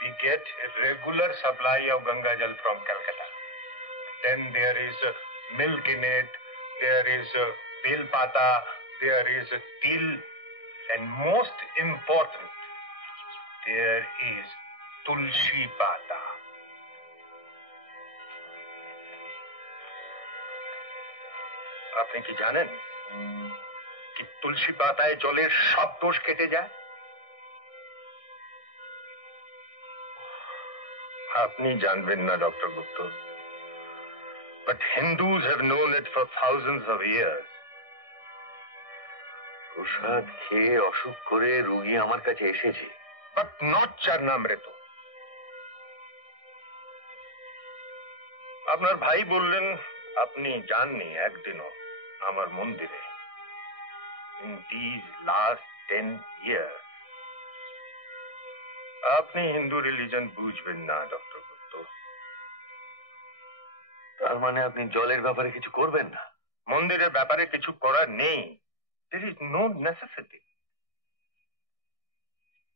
We get a regular supply of Ganga Jal from Calcutta. Then there is milk in it, there is bel pata, there is til, and most important, there is tulsi pata. আপনি কি জানেন কি তুলসী পাতায় জলের সব দোষ কেটে যায়? আপনি জানবেন না doctor Gupta, but Hindus have known it for thousands of years. প্রসাদ খেয়ে অসুখ করে রোগী আমার কাছে এসেছে। But not Charnamrita. আপনার ভাই বললেন আপনি যাননি একদিনও আমার মন্দিরে in these last 10 years. আপনি হিন্দু রিলিজন বুঝবেন না ডক্টর গুপ্ত। তার মানে আপনি জলের ব্যাপারে কিছু করবেন না? মন্দিরের ব্যাপারে কিছু করার নেই। There is no necessity.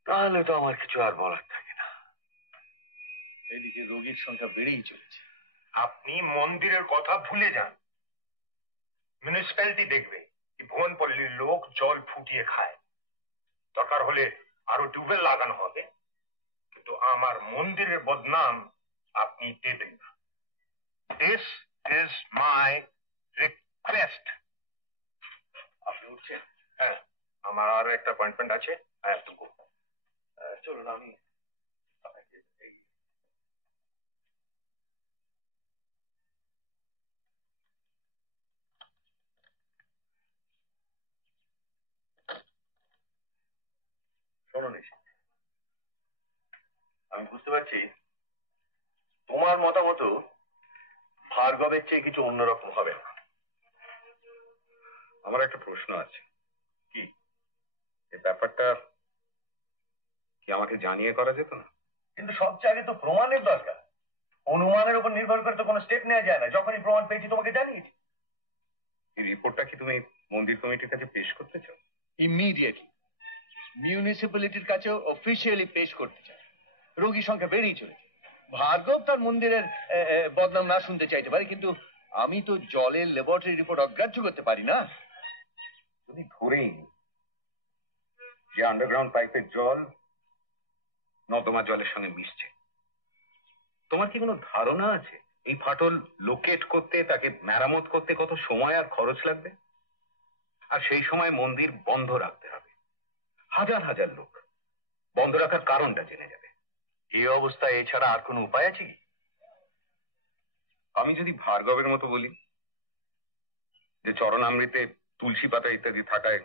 তাহলে তো আমার কিছু আর বলার থাকে না। এদিকে রোগীর সংখ্যা বেড়েই চলেছে। আপনি মন্দিরের কথা ভুলে যান। মিউনিসিপ্যালিটি দেখবে কি ভুবনপল্লীর লোক জল ফুটিয়ে খায়। দরকার হলে আরো টিউবওয়েল লাগানো হবে, কিন্তু আমার মন্দিরের বদনাম আপনি দেবেন না। This is my request. আপনি উঠছেন? হ্যাঁ, আমার আরো একটা অ্যাপয়েন্টমেন্ট আছে। I have to go. চলুন আমি শোনো নিশি, আমি বুঝতে পারছি তোমার মতামত ভার্গবের চেয়ে কিছু অন্যরকম হবে না। আমার একটা প্রশ্ন আছে। কি এই ব্যাপারটা কি আমাকে জানিয়ে করা যেত না? কিন্তু সবচেয়ে আগে তো প্রমাণের দরকার। অনুমানের উপর নির্ভর করে তো কোনো স্টেপ নেওয়া যায় না। যখনই প্রমাণ পেয়েছি তোমাকে জানিয়েছি। এই রিপোর্টটা কি তুমি মন্দির কমিটির কাছে পেশ করতে চাও? ইমিডিয়েটলি মিউনিসিপ্যালিটির কাছেও অফিসিয়ালি পেশ করতে চাই। রোগী সংখ্যা বেড়েই চলেছে। ভার্গব তার মন্দিরের বদনাম না শুনতে চাইতে পারে, কিন্তু আমি তো জলের ল্যাবরেটরি রিপোর্ট অগ্রাহ্য করতে পারি না। যদি ধরেই যে আন্ডারগ্রাউন্ড পাইপের জল নর্দমা জলের সঙ্গে মিশছে, তোমার কি কোনো ধারণা আছে এই ফাটল লোকেট করতে, তাকে মেরামত করতে কত সময় আর খরচ লাগবে? আর সেই সময় মন্দির বন্ধ রাখতে হবে। হাজার হাজার লোক বন্ধ রাখার কারণটা জেনে যাবে। এই অবস্থায় এছাড়া আর কোনো উপায় আছে কি? আমি যদি ভার্গবের মতো বলি যে চরণামৃতে তুলসী পাতা ইত্যাদি থাকায়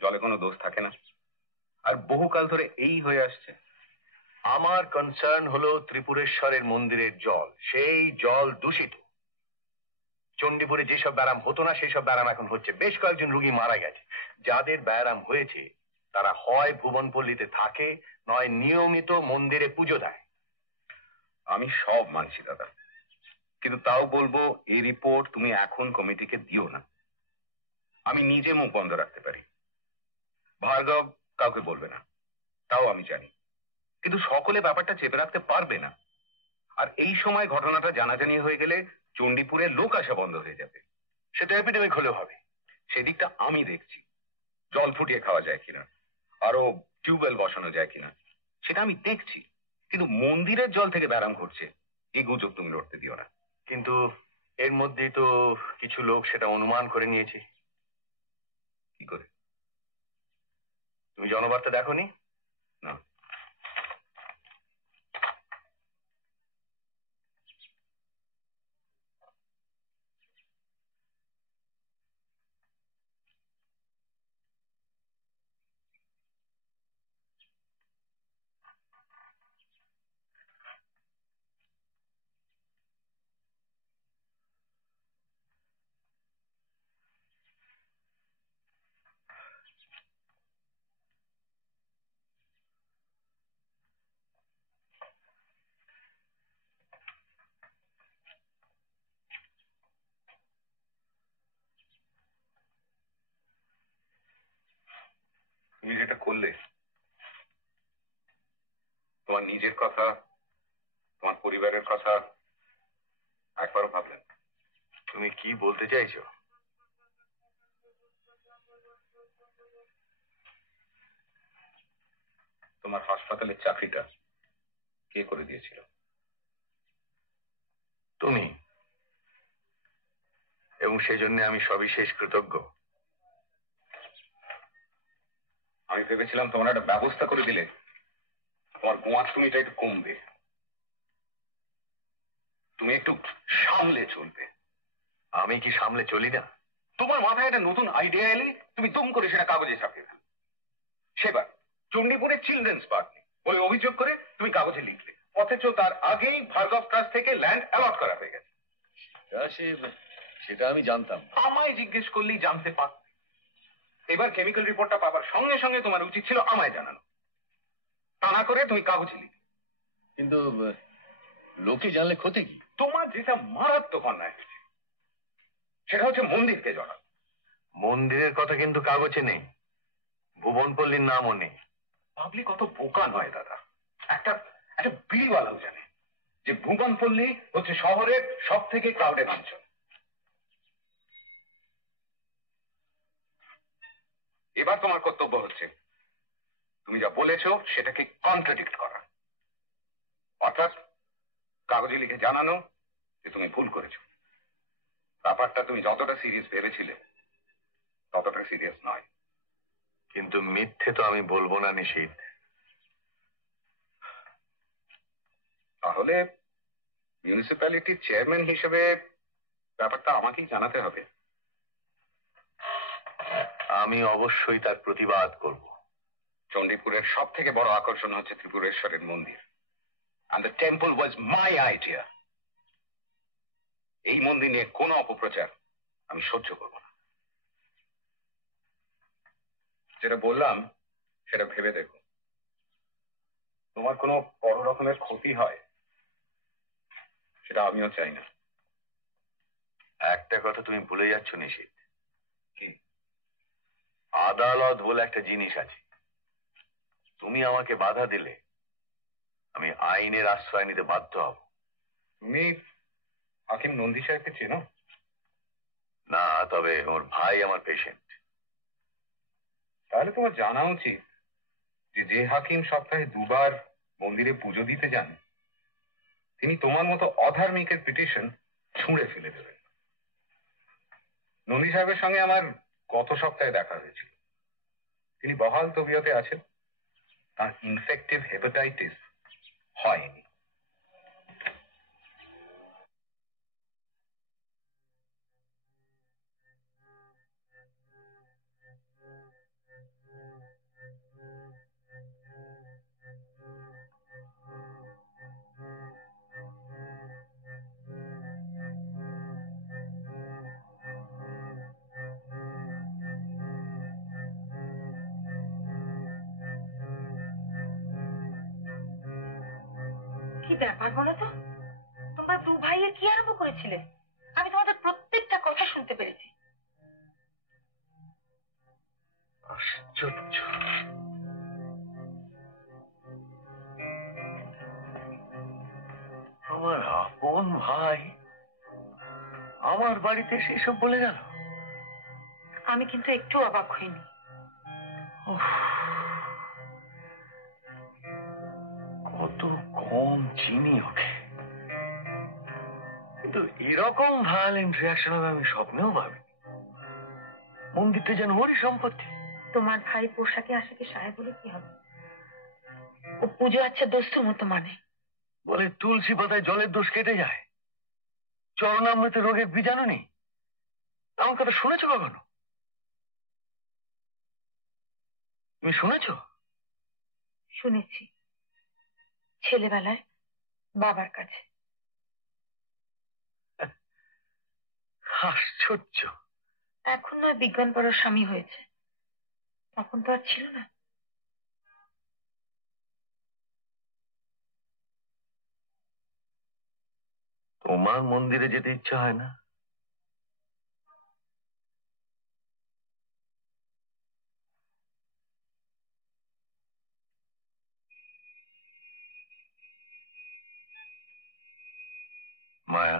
জলে কোনো দোষ থাকে না, আর বহুকাল ধরে এই হয়ে আসছে। আমার কনসার্ন হলো ত্রিপুরেশ্বরের মন্দিরের জল। সেই জল দূষিত। চণ্ডীপুরে যেসব ব্যারাম হতো না সেই সব ব্যারাম এখন হচ্ছে। বেশ কয়েকজন রোগী মারা গেছে। যাদের ব্যারাম হয়েছে তারা হয় ভুবনপল্লীতে থাকে, নয় নিয়মিত মন্দিরে পুজো দেয়। আমি সব মানছি দাদা, কিন্তু তাও বলবো এই রিপোর্ট তুমি এখন কমিটিকে দিও না। আমি নিজে মুখ বন্ধ রাখতে পারি, ভার্গব কাউকে বলবে না, তাও আমি জানি। কিন্তু সকলে ব্যাপারটা চেপে রাখতে পারবে না। আর এই সময় ঘটনাটা জানাজানি হয়ে গেলে চণ্ডীপুরে লোক আসা বন্ধ হয়ে যাবে। সেটা এপিডেমিক হলেও হবে। সেদিকটা আমি দেখছি। জল ফুটিয়ে খাওয়া যায় কিনা, আরো টিউবওয়েল বসানো যায় কিনা, সেটা আমি দেখছি। কিন্তু মন্দিরের জল থেকে ব্যারাম ঘটছে এই গুজব তুমি লড়তে দিও না। কিন্তু এর মধ্যেই তো কিছু লোক সেটা অনুমান করে নিয়েছে। কি করে? তুমি জনবার্তা দেখোনি? না। তুমি যেটা করলে, তোমার নিজের কথা, তোমার পরিবারের কথা একবারও ভাবলেন? তুমি কি বলতে চাইছো? তোমার হাসপাতালের চাকরিটা কে করে দিয়েছিল? তুমি। এবং সেজন্য আমি সবিশেষ কৃতজ্ঞ। আমি ভেবেছিলাম তোমার একটা ব্যবস্থা করে দিলে তোমার গোয়াতুমিটা একটু কমবে, তুমি একটু সামলে চলবে। আমি কি সামলে চলি না? তোমার মাথায় একটা নতুন আইডিয়া এলে তুমি দুম করে সেটা কাগজে ছাপিয়ে ফেলো। সেবার চণ্ডীপুরে চিলড্রেন্স পার্ক বলে অভিযোগ করে তুমি কাগজে লিখলে, অথচ তার আগেই ভার্গব ট্রাস্ট থেকে ল্যান্ড অ্যালট করা হয়ে গেছে। সেটা আমি জানতাম। আমায় জিজ্ঞেস করলেই জানতে পার। এবার কেমিক্যাল রিপোর্টটা পাবার সঙ্গে সঙ্গে তোমার উচিত ছিল আমায় জানানো, তা না করে তুমি কাগজে লিখলে। কিন্তু লোকে জানলে ক্ষতি কি? তোমার যেটা মারাত্মক অন্যায় হয়েছে সেটা হচ্ছে মন্দিরকে জড়ানো। মন্দিরের কথা কিন্তু কাগজে নেই, ভুবনপল্লীর নামও নেই। পাবলিক অত বোকা নয় দাদা। একটা একটা বিড়িওয়ালাও জানে যে ভুবনপল্লী হচ্ছে শহরের সব থেকে ক্রাউডেড অঞ্চল। এবার তোমার কর্তব্য হচ্ছে তুমি যা বলেছো সেটাকে কন্ট্রাডিক্ট করা, অর্থাৎ কাগজে লিখে জানানো যে তুমি ভুল করেছো। ব্যাপারটা তুমি যতটা সিরিয়াস ভেবেছিলে ততটা সিরিয়াস নয়। কিন্তু মিথ্যে তো আমি বলবো না নিশীথ। তাহলে মিউনিসিপ্যালিটির চেয়ারম্যান হিসেবে ব্যাপারটা আমাকেই জানাতে হবে। আমি অবশ্যই তার প্রতিবাদ করব। চণ্ডীপুরের সব থেকে বড় আকর্ষণ হচ্ছে ত্রিপুরেশ্বরের মন্দির, and the temple was my idea. এই মন্দির নিয়ে কোনো অপপ্রচার আমি সহ্য করব না। যেটা বললাম সেটা ভেবে দেখো, তোমার কোনো বড় রকমের ক্ষতি হয় সেটা আমিও চাই না। একটা কথা তুমি ভুলে যাচ্ছ নিশীথ। কি? আদালত বলে একটা জিনিস আছে। তুমি আমাকে বাধা দিলে আমি আইনের আশ্রয় নিতে বাধ্য হব। তুমি হাকিম নন্দী সাহেবকে চেনো? না, তবে ওর ভাই আমার পেশেন্ট। তাহলে তোমার জানা উচিত যে যে হাকিম সপ্তাহে দুবার মন্দিরে পুজো দিতে যান তিনি তোমার মতো অধার্মিকের পিটিশন ছুঁড়ে ফেলে দেবেন। নন্দী সাহেবের সঙ্গে আমার গত সপ্তাহে দেখা হয়েছিল। তিনি বহাল তবিয়তে আছেন, তার ইনফেক্টিভ হেপাটাইটিস হয়নি। কি ব্যাপার বলো তো? তোমরা দু ভাইয়ে কি আরম্ভ করেছিলে? আমি তোমাদের প্রত্যেকটা কথা শুনতে পেরেছি। আশ্চর্য। আমার আপন ভাই আমার বাড়িতে সেসব বলে গেল। আমি কিন্তু একটু অবাক হইনি। উফ, কত কম চিনি ওকে। কিন্তু এরকম ভায়োলেন্ট রিয়াকশন হবে আমি স্বপ্নেও ভাবি। মন্দিরটা যেন ওরই সম্পত্তি। তোমার ভাই পোশাকে আশাকে সায় বলে কি হবে? ও পুজো আচ্ছা দস্তুর মতো মানে। বলে তুলসী পাতায় জলের দোষ কেটে যায়, চরণামৃত রোগের বীজাণু নেই। এমন কথা শুনেছো কখনো? তুমি শুনেছো? শুনেছি, ছেলেবেলায় বাবার কাছে। আশ্চর্য। এখন নয় বিজ্ঞান পড়ার স্বামী হয়েছে, তখন তো আর ছিল না। তোমার মন্দিরে যেতে ইচ্ছা হয় না? মায়া,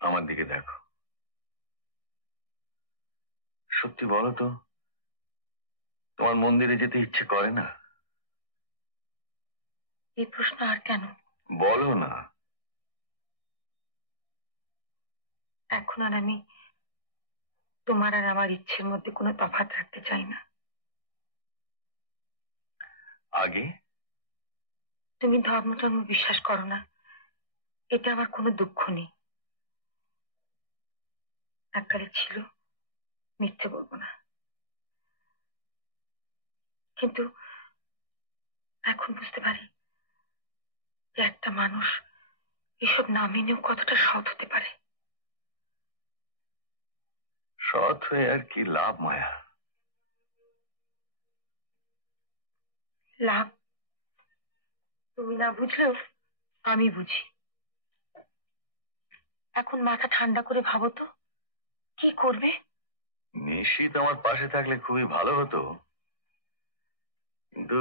আমার দিকে দেখো, সত্যি বলো তো, তোমার মন্দিরে যেতে ইচ্ছে করে না? এই প্রশ্ন আর কেন? বলো না। এখন আর আমি তোমার আর আমার ইচ্ছের মধ্যে কোনো তফাৎ রাখতে চাই না। আগে তুমি ধর্ম টর্ম বিশ্বাস করো না, এটা আমার কোনো দুঃখ নেই। এককালে ছিল, মিথ্যে বলবো না, কিন্তু এখন বুঝতে পারি যে একটা মানুষ এসব না মেনেও কতটা সৎ হতে পারে। সৎ হয়ে আর কি লাভ মায়া? লাভ তুমি না বুঝলেও আমি বুঝি। এখন মাথা ঠান্ডা করে ভাবো তো, কি করবে? নিশ্চিত আমার পাশে থাকলে খুবই ভালো হতো, কিন্তু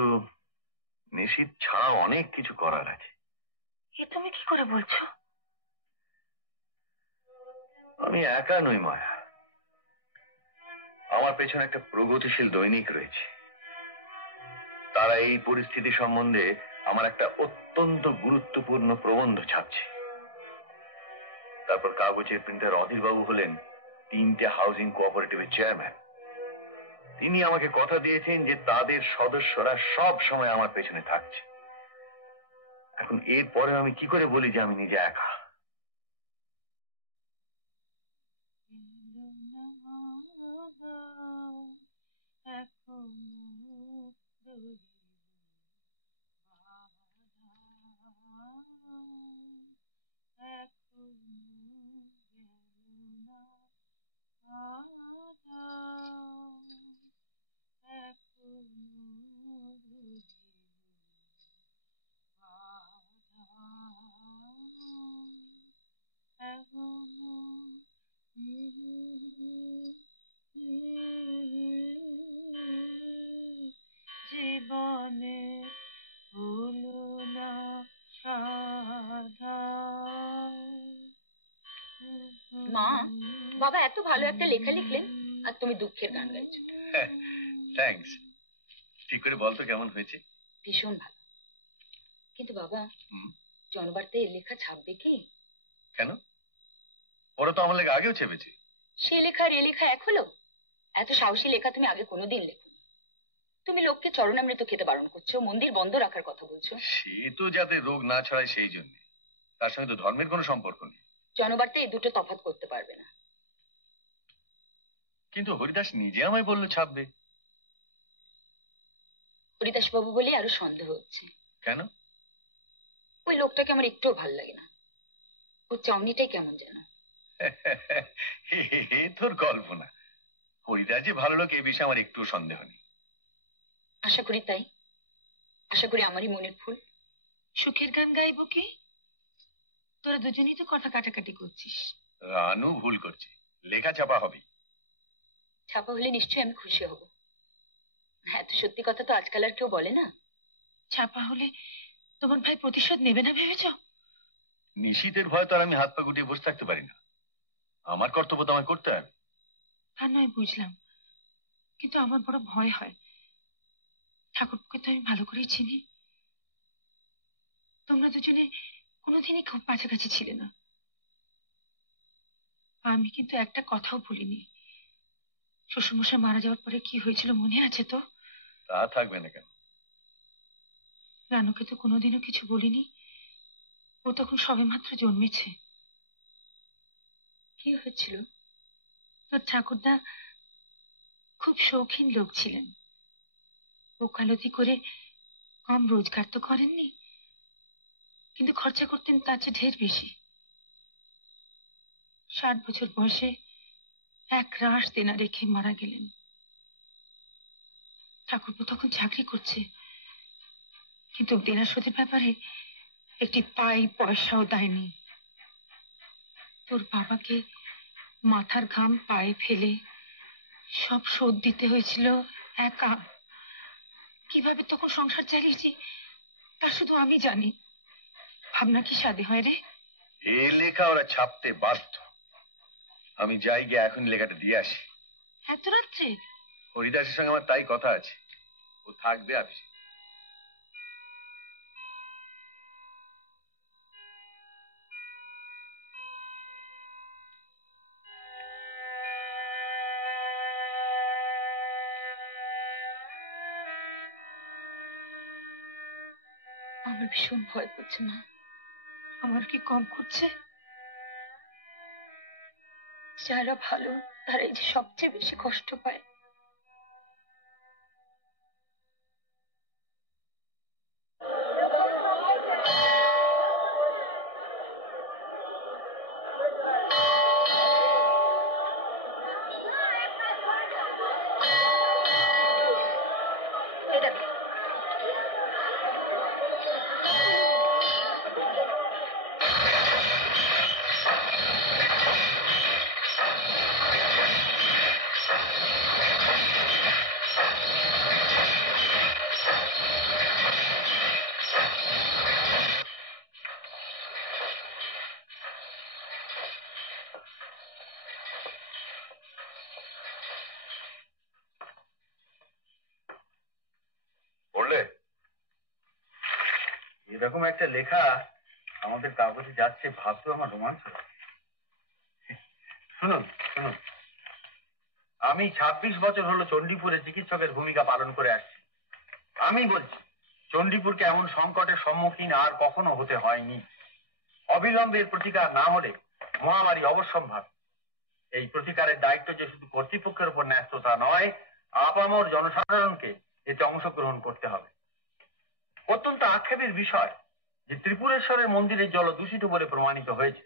নিশ্চিত ছাড়া অনেক কিছু করার আছে। এ তুমি কি করে বলছো? আমি একা নই মায়া, আমার পেছনে একটা প্রগতিশীল দৈনিক রয়েছে। তারা এই পরিস্থিতি সম্বন্ধে আমার একটা অত্যন্ত গুরুত্বপূর্ণ প্রবন্ধ ছাপছে। তারপর কাগজের প্রিন্টার অধীর বাবু হলেন 3টে হাউজিং কোঅপারেটিভের চেয়ারম্যান। তিনি আমাকে কথা দিয়েছেন যে তাদের সদস্যরা সব সময় আমার পেছনে থাকছে। এখন এরপরে আমি কি করে বলি যে আমি নিজে একা? জীবনে হলো না সাধা। মা, বাবা এত ভালো একটা লেখা লিখলেন আর তুমি দুঃখের গান গাইছো। থ্যাঙ্কস। ঠিক করে বলতো কেমন হয়েছে? ভীষণ ভালো। কিন্তু বাবা, জনবার্তে এই লেখা ছাপবে কি? কেন? ওরা তো আমার লেখা আগেও ছেপেছে। সে লেখা আর এ লেখা এক হলো? এত সাহসী লেখা তুমি আগে কোনোদিন লেখোনি। তুমি লোককে চরণামৃত খেতে বারণ করছো, মন্দির বন্ধ রাখার কথা বলছো। সে তো যাতে রোগ না ছড়ায় সেই জন্য। তার সঙ্গে তো ধর্মের কোনো সম্পর্ক নেই। জনবার্তে এই দুটো তফাৎ করতে পারবে না। কিন্তু হরিদাস নিজে আমায় বললো ছাপবে। হরিদাস বাবু বলে আরো সন্দেহ হচ্ছে। কেন? ওই লোকটাকে আমার একটুও ভাল লাগে না। ওর চাউনিটাই কেমন যেন। তোর কল্পনা। হরিদাস যে ভালো লোক এই বিষয়ে আমার একটুও সন্দেহ নেই। আশা করি তাই। আশা করি আমারই মনের ফুল। সুখের গান গাইবো কি? তোরা দুজনেই তো কথা কাটাকাটি করছিস। রানু ভুল করছে, লেখা ছাপা হবে। ছাপা হলে নিশ্চয়ই আমি খুশি হব। এত সত্যি কথা তো আজকাল আর কেউ বলে না। ছাপা হলে তোমার ভাই প্রতিশোধ নেবে না ভেবেছো? নিশীথের ভয় তো আর আমি হাত পা গুটিয়ে বসে থাকতে পারি না। আমার কর্তব্য তো আমায় করতে হবে। তা নয় বুঝলাম, কিন্তু আমার বড় ভয় হয়। ঠাকুরকে তো আমি ভালো করেই চিনি। তোমরা দুজনে কোনোদিনই খুব কাছাকাছি ছিলে না। আমি কিন্তু একটা কথাও বলিনি। শ্বশুরমশাই মারা যাওয়ার পরে কি হয়েছিল মনে আছে তো? তা থাকবে না কেন? রানুকে তো কোনোদিনও কিছু বলিনি। ও তখন সবেমাত্র জন্মেছে। কি হয়েছিল? তোর ঠাকুরদা খুব শৌখিন লোক ছিলেন। ওকালতি করে কম রোজগার তো করেননি, কিন্তু খরচা করতেন তার চেয়ে ঢের বেশি। 60 বছর বয়সে এক রাশ দেনা রেখে মারা গেলেন। ঠাকুরপো তখন চাকরি করছে, কিন্তু দেনা শোধের ব্যাপারে একটি পাই পয়সাও দেয়নি। তোর বাবাকে মাথার ঘাম পায়ে ফেলে সব শোধ দিতে হয়েছিল একা। কিভাবে তখন সংসার চালিয়েছি তা শুধু আমি জানি। ভাবনা কি সাধে হয় রে? এ লেখা ওরা ছাপতে বাধ্য। আমি যাই গিয়ে এখন লেখাটা দিয়ে আসি। এত রাত্রে? হরিদাসের সঙ্গে আমার তাই কথা আছে, ও থাকবে অফিসে। আমার ভীষণ ভয় করছে মা। আমার কি কম করছে? যারা ভালো তারাই যে সবচেয়ে বেশি কষ্ট পায়। পড়লে? এরকম একটা লেখা আমাদের কাগজে যাচ্ছে ভাবতেও আমার রোমাঞ্চ লাগে। শুনুন শুনুন, আমি 26 বছর হলো চণ্ডীপুরে চিকিৎসকের ভূমিকা পালন করে আসছি। আমি বলছি, চণ্ডীপুরকে এমন সংকটের সম্মুখীন আর কখনো হতে হয়নি। অবিলম্বে এর প্রতিকার না হলে মহামারী অবশ্যম্ভাবী। এই প্রতিকারের দায়িত্ব যে শুধু কর্তৃপক্ষের উপর ন্যস্ত তা নয়, আপামর জনসাধারণকে এতে অংশগ্রহণ করতে হবে। অত্যন্ত আক্ষেপের বিষয় যে ত্রিপুরেশ্বরের মন্দিরের জল দূষিত বলে প্রমাণিত হয়েছে।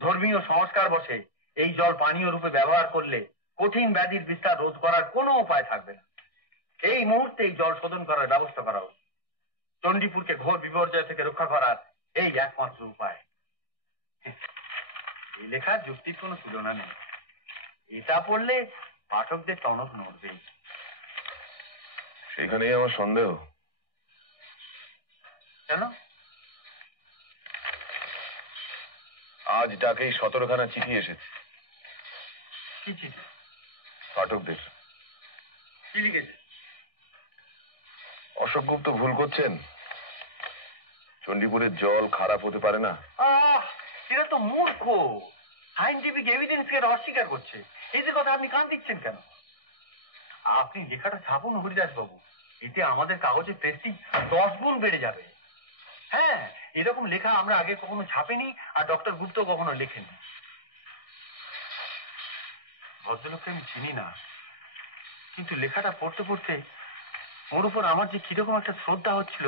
ধর্মীয় সংস্কার বসে এই জল পানীয় রূপে ব্যবহার করলে কঠিন ব্যাধির বিস্তার রোধ করার কোনো উপায় থাকবে না। এই মুহূর্তে এই জল শোধন করার ব্যবস্থা করা উচিত। চণ্ডীপুরকে ঘোর বিপর্যয় থেকে রক্ষা করার এই একমাত্র উপায়। এই লেখার যুক্তির কোনো তুলনা নেই। এটা পড়লে পাঠকদের টনক নড়বেই। সেখানেই আমার সন্দেহ। কেন? আজ ডাকেই 17খানা চিঠি এসেছে কি চিঠি? পাঠকদের। কি লিখেছে? অশোক গুপ্ত ভুল করছেন। চণ্ডীপুরের জল খারাপ হতে পারে না। এরা তো মূর্খ। সাইন্টিফিক এভিডেন্স এর অস্বীকার করছে। এই যে কথা, আপনি কান দিচ্ছেন কেন? আপনি লেখাটা ছাপুন হরিদাস বাবু, এতে আমাদের কাগজের প্রেস্টিজ 10 গুণ বেড়ে যাবে। হ্যাঁ, এরকম লেখা আমরা আগে কখনো ছাপেনি, আর ডক্টর গুপ্ত কখনো লেখেনি। ভদ্রলোককে আমি চিনি না, কিন্তু লেখাটা পড়তে পড়তে ওর উপর আমার যে কিরকম একটা শ্রদ্ধা হচ্ছিল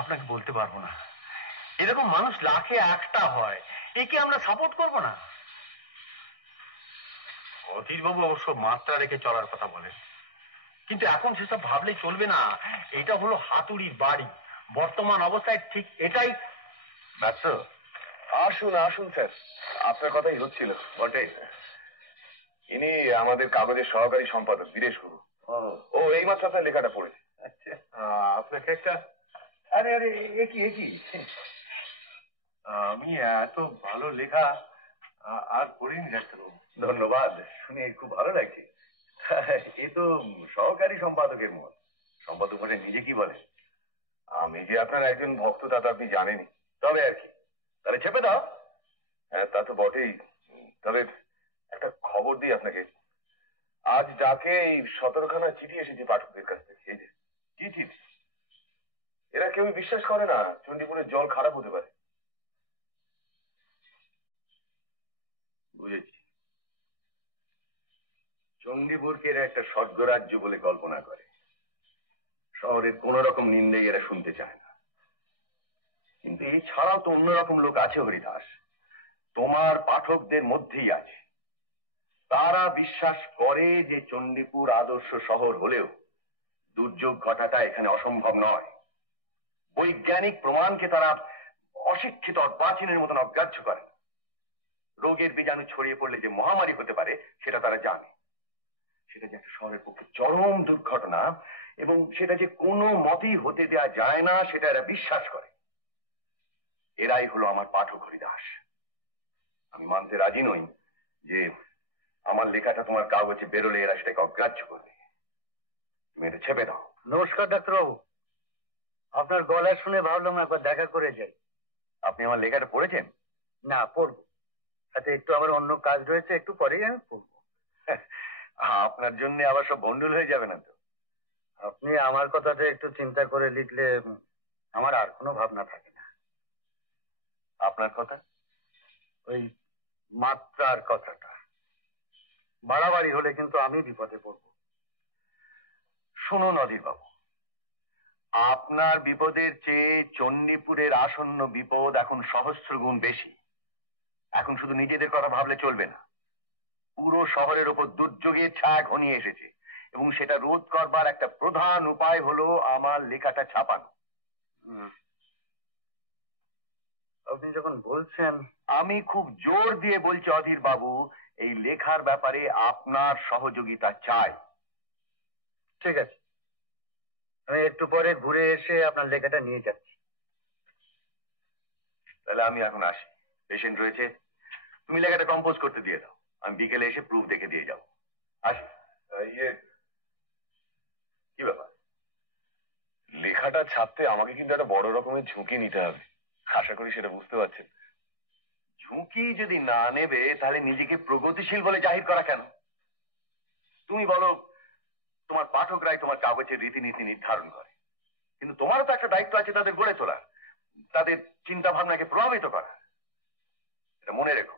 আপনাকে বলতে পারবো না। এরকম মানুষ লাখে একটা হয়, একে আমরা সাপোর্ট করব না? অধীর বাবু অবশ্য মাত্রা রেখে চলার কথা বলেন, কিন্তু এখন সেসব ভাবলে চলবে না। এটা হলো হাতুড়ির বাড়ি। বর্তমান অবস্থায় ঠিক এটাই। ব্যস্ত? আসুন আসুন স্যার, আপনার কথাই হচ্ছিল বটে। ইনি আমাদের কাগজের সহকারী সম্পাদক বীরেশ গুরু। ও এইমাত্র আপনার লেখাটা পড়েছে। আচ্ছা, আপনাকে একটা আরে আরে একই একই আমি এত ভালো লেখা আর পড়িনি ডাক্তারবাবু। ধন্যবাদ, শুনে খুব ভালো লাগছে। এ তো সহকারী সম্পাদকের মত। সম্পাদক বলে নিজে কি বলে? আমি যে আপনার একজন ভক্ত তা তো আপনি জানেনই। তবে আর কি, তাহলে চেপে দাও। হ্যাঁ, তা তো বটেই। তবে একটা খবর দিই আপনাকে, আজ ডাকে এই 17খানা চিঠি এসেছে পাঠকদের কাছ থেকে। এই যে কি চিঠি, এরা কেউ বিশ্বাস করে না চণ্ডীপুরের জল খারাপ হতে পারে। বুঝেছি, চণ্ডীপুরকে এরা একটা স্বর্গরাজ্য বলে কল্পনা করে। শহরের কোন রকম নিন্দাই এরা শুনতে চায় না। কিন্তু এছাড়াও তো অন্যরকম লোক আছে হরিদাস, তোমার পাঠকদের মধ্যেই আছে। তারা বিশ্বাস করে যে চণ্ডীপুর আদর্শ শহর হলেও দুর্যোগ ঘটাটা এখানে অসম্ভব নয়। বৈজ্ঞানিক প্রমাণকে তারা অশিক্ষিত অর্বাচীনের মতন অগ্রাহ্য করে না। রোগের বীজাণু ছড়িয়ে পড়লে যে মহামারী হতে পারে সেটা তারা জানে। সেটা যে একটা শহরের পক্ষে চরম দুর্ঘটনা এবং সেটা যে কোনো মতেই হতে দেয়া যায় না সেটা এরা বিশ্বাস করে। এরাই হলো আমার পাঠক হরিদাস। আমি মানতে রাজি নই যে আমার লেখাটা তোমার কাগজে বেরোলে এরা সেটাকে অগ্রাহ্য করবে। তুমি এটা ছেপে দাও। নমস্কার ডাক্তারবাবু, আপনার গলা শুনে ভাবলাম একবার দেখা করে যাই। আপনি আমার লেখাটা পড়েছেন? না, পড়বো, সাথে একটু আবার অন্য কাজ রয়েছে, একটু পরেই আমি পড়বো। আপনার জন্য আবার সব ভন্ডুল হয়ে যাবে না তো? আপনি আমার কথাটা একটু চিন্তা করে লিখলে আমার আর কোনো ভাবনা থাকে না। আপনার কথা? ওই মাত্রার কথাটা বাড়াবাড়ি হলে কিন্তু আমি বিপদে পড়বো। শুনুন অধীর বাবু, আপনার বিপদের চেয়ে চণ্ডীপুরের আসন্ন বিপদ এখন সহস্র গুণ বেশি। এখন শুধু নিজেদের কথা ভাবলে চলবে না। পুরো শহরের ওপর দুর্যোগের ছায়া ঘনিয়ে এসেছে এবং সেটা রোধ করবার একটা প্রধান উপায় হলো আমার লেখাটা ছাপানো। আপনি যখন বলছেন, আমি খুব জোর দিয়ে বলছি অধীর বাবু, এই লেখার ব্যাপারে আপনার সহযোগিতা চাই। ঠিক আছে, আমি একটু পরে ঘুরে এসে আপনার লেখাটা নিয়ে যাচ্ছি। তাহলে আমি এখন আসি, পেশেন্ট রয়েছে। তুমি লেখাটা কম্পোজ করতে দিয়ে দাও, আমি বিকেলে এসে প্রুফ দেখে দিয়ে যাবো। আসি। কি ব্যাপার? লেখাটা ছাপতে আমাকে কিন্তু একটা বড় রকমের ঝুঁকি নিতে হবে, আশা করি সেটা বুঝতে পারছেন। ঝুঁকি যদি না নেবে তাহলে নিজেকে প্রগতিশীল বলে জাহির করা কেন? তুমি বলো তোমার পাঠকরাই তোমার কাগজের রীতিনীতি নির্ধারণ করে, কিন্তু তোমারও তো একটা দায়িত্ব আছে তাদের গড়ে তোলা, তাদের চিন্তা ভাবনাকে প্রভাবিত করা। এটা মনে রেখো।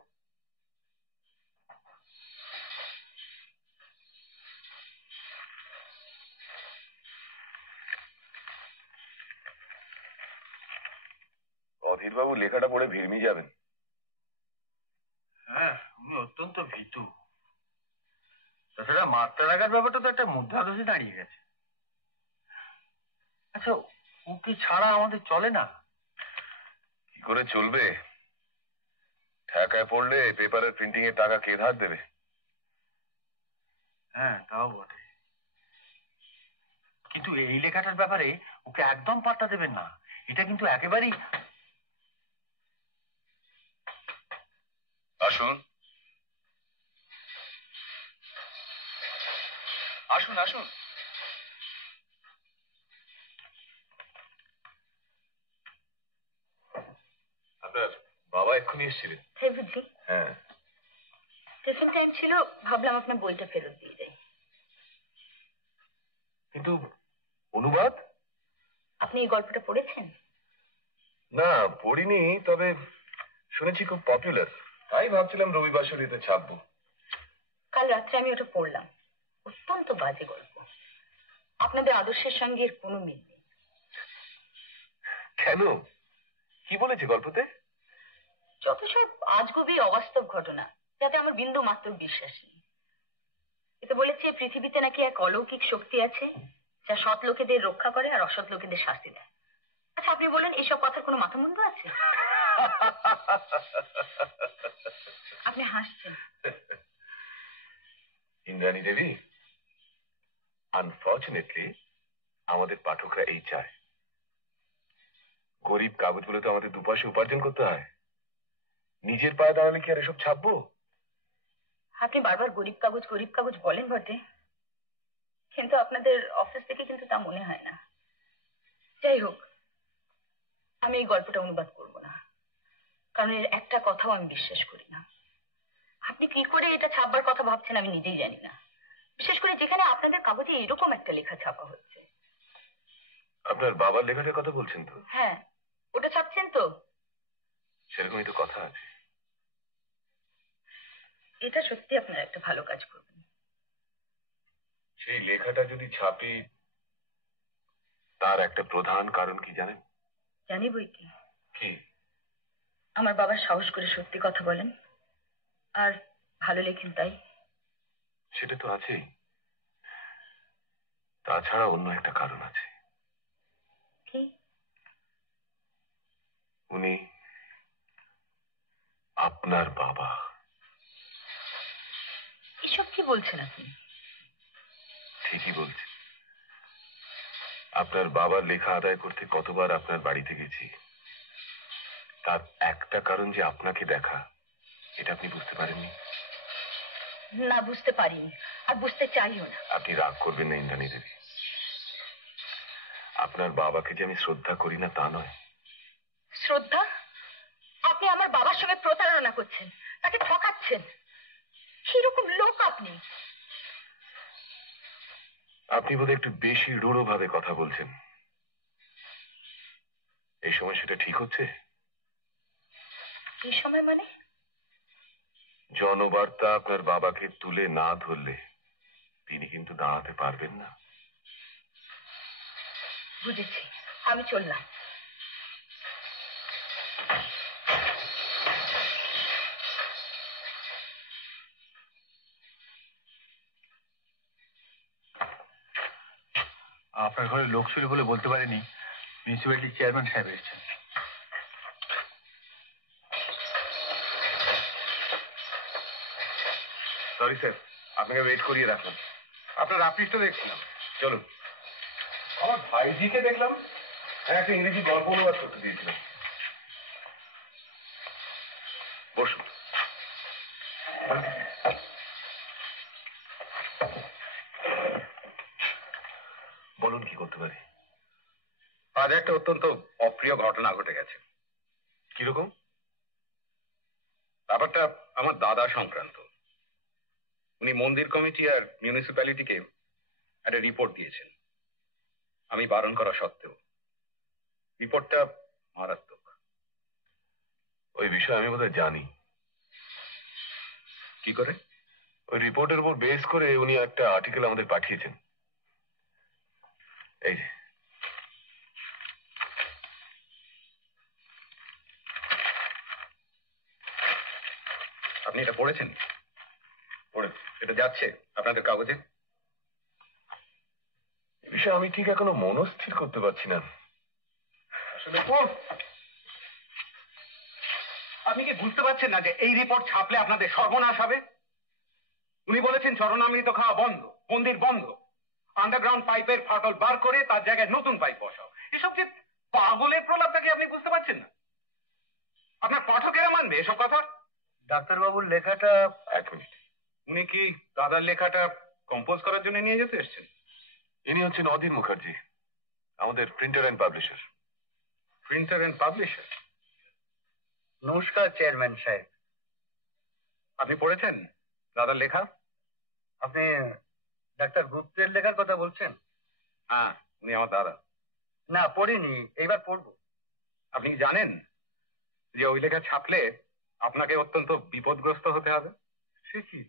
অধীরবাবু লেখাটা পড়ে ভিড়মি যাবেন। হ্যাঁ, উনি অত্যন্ত ভীতু। তাছাড়া মাত্রা রাখার ব্যাপারটা তো একটা মুদ্রাদোষে দাঁড়িয়ে গেছে। আচ্ছা, ওকে ছাড়া আমাদের চলে না। কি করে চলবে? ঠেকায় পড়লে পেপারের প্রিন্টিং এর টাকা কে ধার দেবে? হ্যাঁ, তাও বটে। কিন্তু এই লেখাটার ব্যাপারে ওকে একদম পাত্তা দেবেন না। এটা কিন্তু একেবারেই। আসুন আসুন আসুন। আপনার বাবা এক্ষুনি এসেছিলেন? তাই বুঝি? হ্যাঁ। টিফিন টাইম ছিল, ভাবলাম আপনার বইটা ফেরত দিয়ে যাই। কিন্তু অনুবাদ? আপনি এই গল্পটা পড়েছেন? না, পড়িনি, তবে শুনেছি খুব পপুলার, তাই ভাবছিলাম রবিবাসরীতে ছাপবো। কাল রাত্রে আমি ওটা পড়লাম। অত্যন্ত বাজে গল্প। আপনাদের আদর্শের সঙ্গে এর কোনো মিল নেই। কেন? কি বলেছে গল্পতে? যত সব আজগুবি অবাস্তব ঘটনা, যাতে আমার বিন্দু মাত্র বিশ্বাস নেই। এতে বলেছে পৃথিবীতে নাকি এক অলৌকিক শক্তি আছে, যা সৎ লোকেদের রক্ষা করে আর অসৎ লোকেদের শাস্তি দেয়। আচ্ছা, আপনি বলেন এইসব কথার কোনো মাথামুন্ডু আছে? আপনি হাসছেন। ইন্দ্রাণী দেবী, আনফর্চুনেটলি আমাদের পাঠকরা এই চায়। গরিব কাগজ বলে তো আমাদের দুপাশে উপার্জন করতে হয়। নিজের পায়ে দাঁড়ালে কি আর এসব ছাপবো? আপনি বারবার গরিব কাগজ বলেন বটে, কিন্তু আপনাদের অফিস থেকে কিন্তু তা মনে হয় না। যাই হোক, আমি এই গল্পটা অনুবাদ করব না, কারণ এর একটা কথাও আমি বিশ্বাস করি না। আপনি কি করে এটা ছাপবার কথা ভাবছেন আমি নিজেই জানি না, বিশেষ করে যেখানে আপনাদের কাগজে এরকম একটা লেখা ছাপা হচ্ছে। আপনার বাবার লেখাটার কথা বলছেন তো? হ্যাঁ, ওটা ছাপছেন তো? সেরকমই তো কথা আছে। এটা সত্যি আপনারা একটা ভালো কাজ করবেন। সেই লেখাটা যদি ছাপি, তার একটা প্রধান কারণ কি জানেন? জানি বই কি। কি? আমার বাবা সাহস করে সত্যি কথা বলেন আর ভালো লেখেন, তাই। সেটা তো আছেই, তাছাড়া অন্য একটা কারণ আছে। কি? উনি আপনার বাবা। এসব কি বলছেন আপনি? ঠিকই বলছি। আপনার বাবার লেখা আদায় করতে কতবার আপনার বাড়িতে গেছি, তার একটা কারণ যে আপনাকে দেখা, এটা আপনি বুঝতে পারেননি? না, বুঝতে পারিনি, আর বুঝতে চাইও না। আপনি রাগ করবেন না ইন্দ্রাণী দেবী। আপনার বাবাকে যে আমি শ্রদ্ধা করি না তা নয়। শ্রদ্ধা? আপনি আমার বাবার সঙ্গে প্রতারণা করছেন, তাকে ঠকাচ্ছেন। কিরকম লোক আপনি? আপনি বোধহয় একটু বেশি রূঢ় ভাবে কথা বলছেন। এই সময় সেটা ঠিক হচ্ছে? কি সময় মানে? জনবার্তা আপনার বাবাকে তুলে না ধরলে তিনি কিন্তু দাঁড়াতে পারবেন না। বুঝেছি, আমি চললাম। আপনার ঘরে লোক ছিল বলে বলতে পারিনি, মিউনিসিপ্যালিটি চেয়ারম্যান সাহেব এসেছেন। সরি স্যার, আপনাকে ওয়েট করিয়ে রাখলাম। আপনার আপিসটা দেখছিলাম। চলুন। আমার ভাইজিকে দেখলাম একটা ইংরেজি গল্প অনুবাদ করতে দিয়েছিলাম। বসুন। বলুন কি করতে পারি? আজ একটা অত্যন্ত অপ্রিয় ঘটনা ঘটে গেছে। কিরকম? ব্যাপারটা আমার দাদা সংক্রান্ত। উনি মন্দির কমিটি আর মিউনিসিপ্যালিটিকে একটা রিপোর্ট দিয়েছেন, আমি বারণ করা সত্ত্বেও। রিপোর্টটা মারাত্মক। ওই বিষয়ে আমি বোধহয় জানি। কি করে? ওই রিপোর্টের উপর বেস করে উনি একটা আর্টিকেল আমাদের পাঠিয়েছেন। এই যে, আপনি এটা পড়েছেন? পড়ে এটা যাচ্ছে আপনাদের কাগজে? এই বিষয়ে আমি ঠিক এখনো মনস্থির করতে পারছি না। আসলে আপনি কি বুঝতে পারছেন না যে এই রিপোর্ট ছাপলে আপনাদের সর্বনাশ হবে? উনি বলেছেন চরণামৃত খাওয়া বন্ধ, মন্দির বন্ধ, আন্ডারগ্রাউন্ড পাইপের ফাটল বার করে তার জায়গায় নতুন পাইপ বসাও। এসব যে পাগলের প্রলাপটাকে আপনি বুঝতে পারছেন না? আপনার পাঠকেরা মানবে এসব কথা? ডাক্তারবাবুর লেখাটা। এক মিনিট। উনি কি দাদার লেখাটা কম্পোজ করার জন্য নিয়ে যেতে এসেছেন? ইনি হচ্ছেন অধীর মুখার্জি, আমাদের printer and publisher. Printer and publisher? নমস্কার চেয়ারম্যান সাহেব। আপনি পড়েছেন দাদার লেখা? আপনি ডাক্তার গুপ্তের লেখার কথা বলছেন? হ্যাঁ, উনি আমার দাদা। না, পড়িনি, এইবার পড়বো। আপনি কি জানেন যে ওই লেখা ছাপলে আপনাকে অত্যন্ত বিপদগ্রস্ত হতে হবে? সে কি?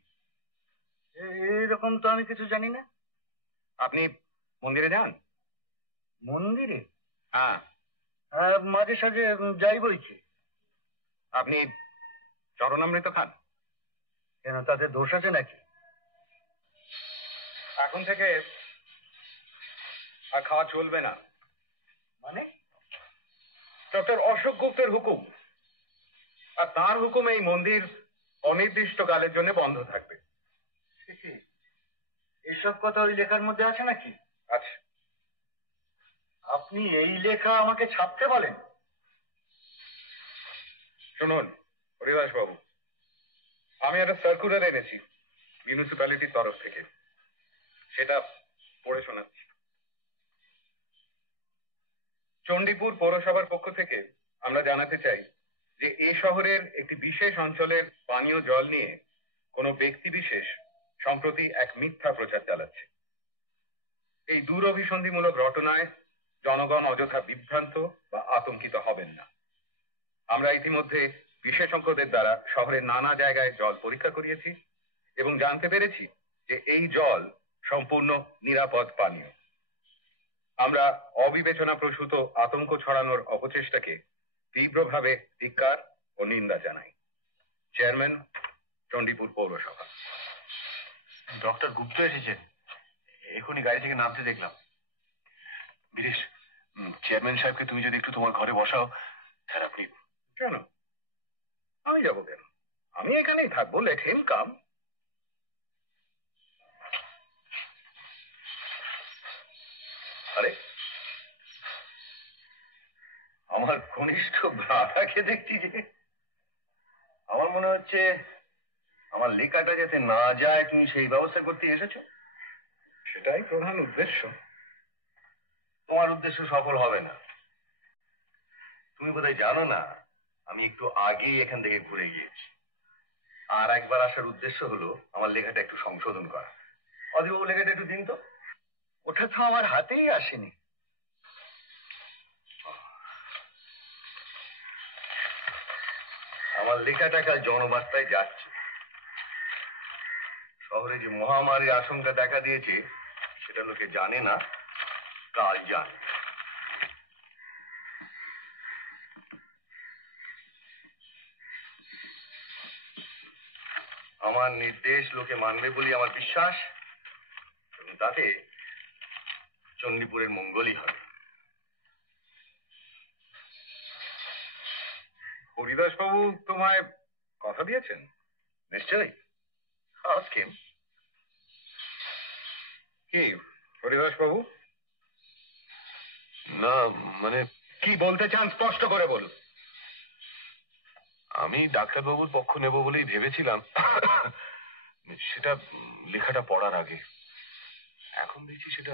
এরকম তো আমি কিছু জানি না। আপনি মন্দিরে যান? মন্দিরে? হ্যাঁ। মাঝে সাঝে যাই বইছি। আপনি চরণামৃত খান? কেন, তাতে দোষ আছে নাকি? এখন থেকে আর খাওয়া চলবে না। মানে? ডক্টর অশোক গুপ্তের হুকুম, আর তার হুকুমে এই মন্দির অনির্দিষ্টকালের জন্য বন্ধ থাকবে। সে কি? এসব কথা ওই লেখার মধ্যে আছে নাকি? আচ্ছা। আপনি এই লেখা আমাকে ছাপতে বলেন? শুনুন হরিদাস বাবু, আমি একটা সার্কুলার এনেছি মিউনিসিপ্যালিটির তরফ থেকে, সেটা পড়ে শোনাচ্ছি। চণ্ডীপুর পৌরসভার পক্ষ থেকে আমরা জানাতে চাই যে এই শহরের একটি বিশেষ অঞ্চলের পানীয় জল নিয়ে কোনো ব্যক্তি বিশেষ সম্প্রতি এক মিথ্যা প্রচার চালাচ্ছে। এই দুরভিসন্ধিমূলক ঘটনায় জনগণ অযথা বিভ্রান্ত বা আতঙ্কিত হবেন না। আমরা ইতিমধ্যে বিশেষজ্ঞদের দ্বারা শহরের নানা জায়গায় জল পরীক্ষা করিয়েছি এবং জানতে পেরেছি যে এই জল সম্পূর্ণ নিরাপদ পানীয়। আমরা অবিবেচনা প্রসূত আতঙ্ক ছড়ানোর অপচেষ্টাকে তীব্রভাবে ধিক্কার ও নিন্দা জানাই। চেয়ারম্যান, চণ্ডীপুর পৌরসভা। ডক্টর গুপ্ত এসেছেন, এখনই গাড়ি থেকে নামতে দেখলাম। বিরেশ, চেয়ারম্যান সাহেবকে তুমি যদি একটু তোমার ঘরে বসাও। স্যার আপনি। কেন? আমি যাবো কেন? আমি এখানেই থাকবো। লেট হিম কাম। আরে, আমার ঘনিষ্ঠ ভ্রাতাকে দেখছি যে। আমার আমার মনে হচ্ছে আমার লেখাটা যাতে না যায় তুমি সেই ব্যবস্থা করতে এসেছো। সেটাই প্রধান উদ্দেশ্য। তোমার উদ্দেশ্য সফল হবে না। তুমি বোধহয় জানো না আমি একটু আগেই এখান থেকে ঘুরে গিয়েছি। আর একবার আসার উদ্দেশ্য হলো আমার লেখাটা একটু সংশোধন করা। অদিবাবু লেখাটা একটু দিন তো। ওটা তো আমার হাতেই আসেনি। আমার লেখাটা কাল জনবার্তায় যাচ্ছে। শহরে যে মহামারীর আশঙ্কা দেখা দিয়েছে সেটা লোকে জানে না, কাল জানে। আমার নির্দেশ লোকে মানবে বলে আমার বিশ্বাস, এবং তাতে চণ্ডীপুরের মঙ্গলই হবে। হরিদাস বাবু তোমায় কথা দিয়েছেন? নিশ্চয়ই। Ask him. কি হরিদাস বাবু? না মানে কি বলতে চান স্পষ্ট করে বলুন। আমি ডাক্তারবাবুর পক্ষ নেব বলেই ভেবেছিলাম, সেটা লেখাটা পড়ার আগে। এখন দেখছি সেটা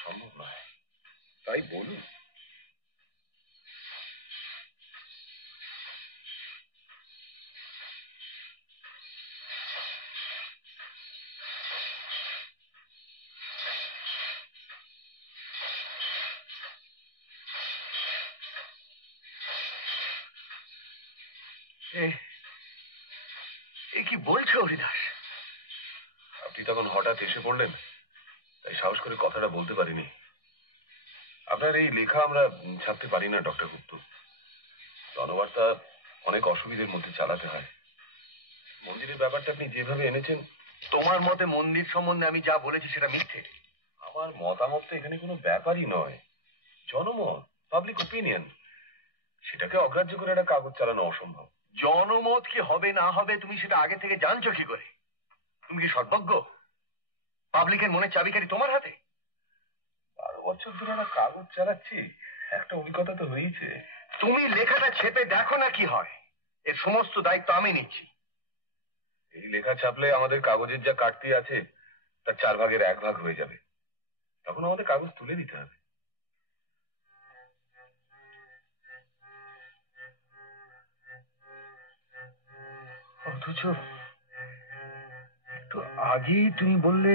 সম্ভব নয়। তাই বলুন। এ কি বলছো হরিদাস? আপনি তখন হঠাৎ এসে পড়লেন, তাই সাহস করে কথাটা বলতে পারিনি। আপনার এই লেখা আমরা ছাপতে পারি না ডক্টর গুপ্ত। জনবার্তা অনেক অসুবিধার মধ্যে চালাতে হয়। মন্দিরের ব্যাপারটা আপনি যেভাবে এনেছেন, তোমার মতে মন্দির সম্বন্ধে আমি যা বলেছি সেটা মিথ্যে? আমার মতামত তো এখানে কোনো ব্যাপারই নয়, জনমত, পাবলিক ওপিনিয়ন। সেটাকে অগ্রাহ্য করে একটা কাগজ চালানো অসম্ভব। জনমত কি হবে না হবে তুমি সেটা আগে থেকে জানছো কি করে? তুমি কি সর্বজ্ঞ? পাবলিকের মনে চাবিকারি তোমার হাতে। 12 বছর ধরে একটা কাগজ চালাচ্ছি, একটা অভিজ্ঞতা তো হয়েছে। তুমি লেখাটা ছেপে দেখো না কি হয়। এর সমস্ত দায়িত্ব আমি নিচ্ছি। এই লেখা ছাপলে আমাদের কাগজের যা কাটতি আছে তার 4 ভাগের 1 ভাগ হয়ে যাবে। তখন আমাদের কাগজ তুলে দিতে হবে। অথচ একটু আগেই তুমি বললে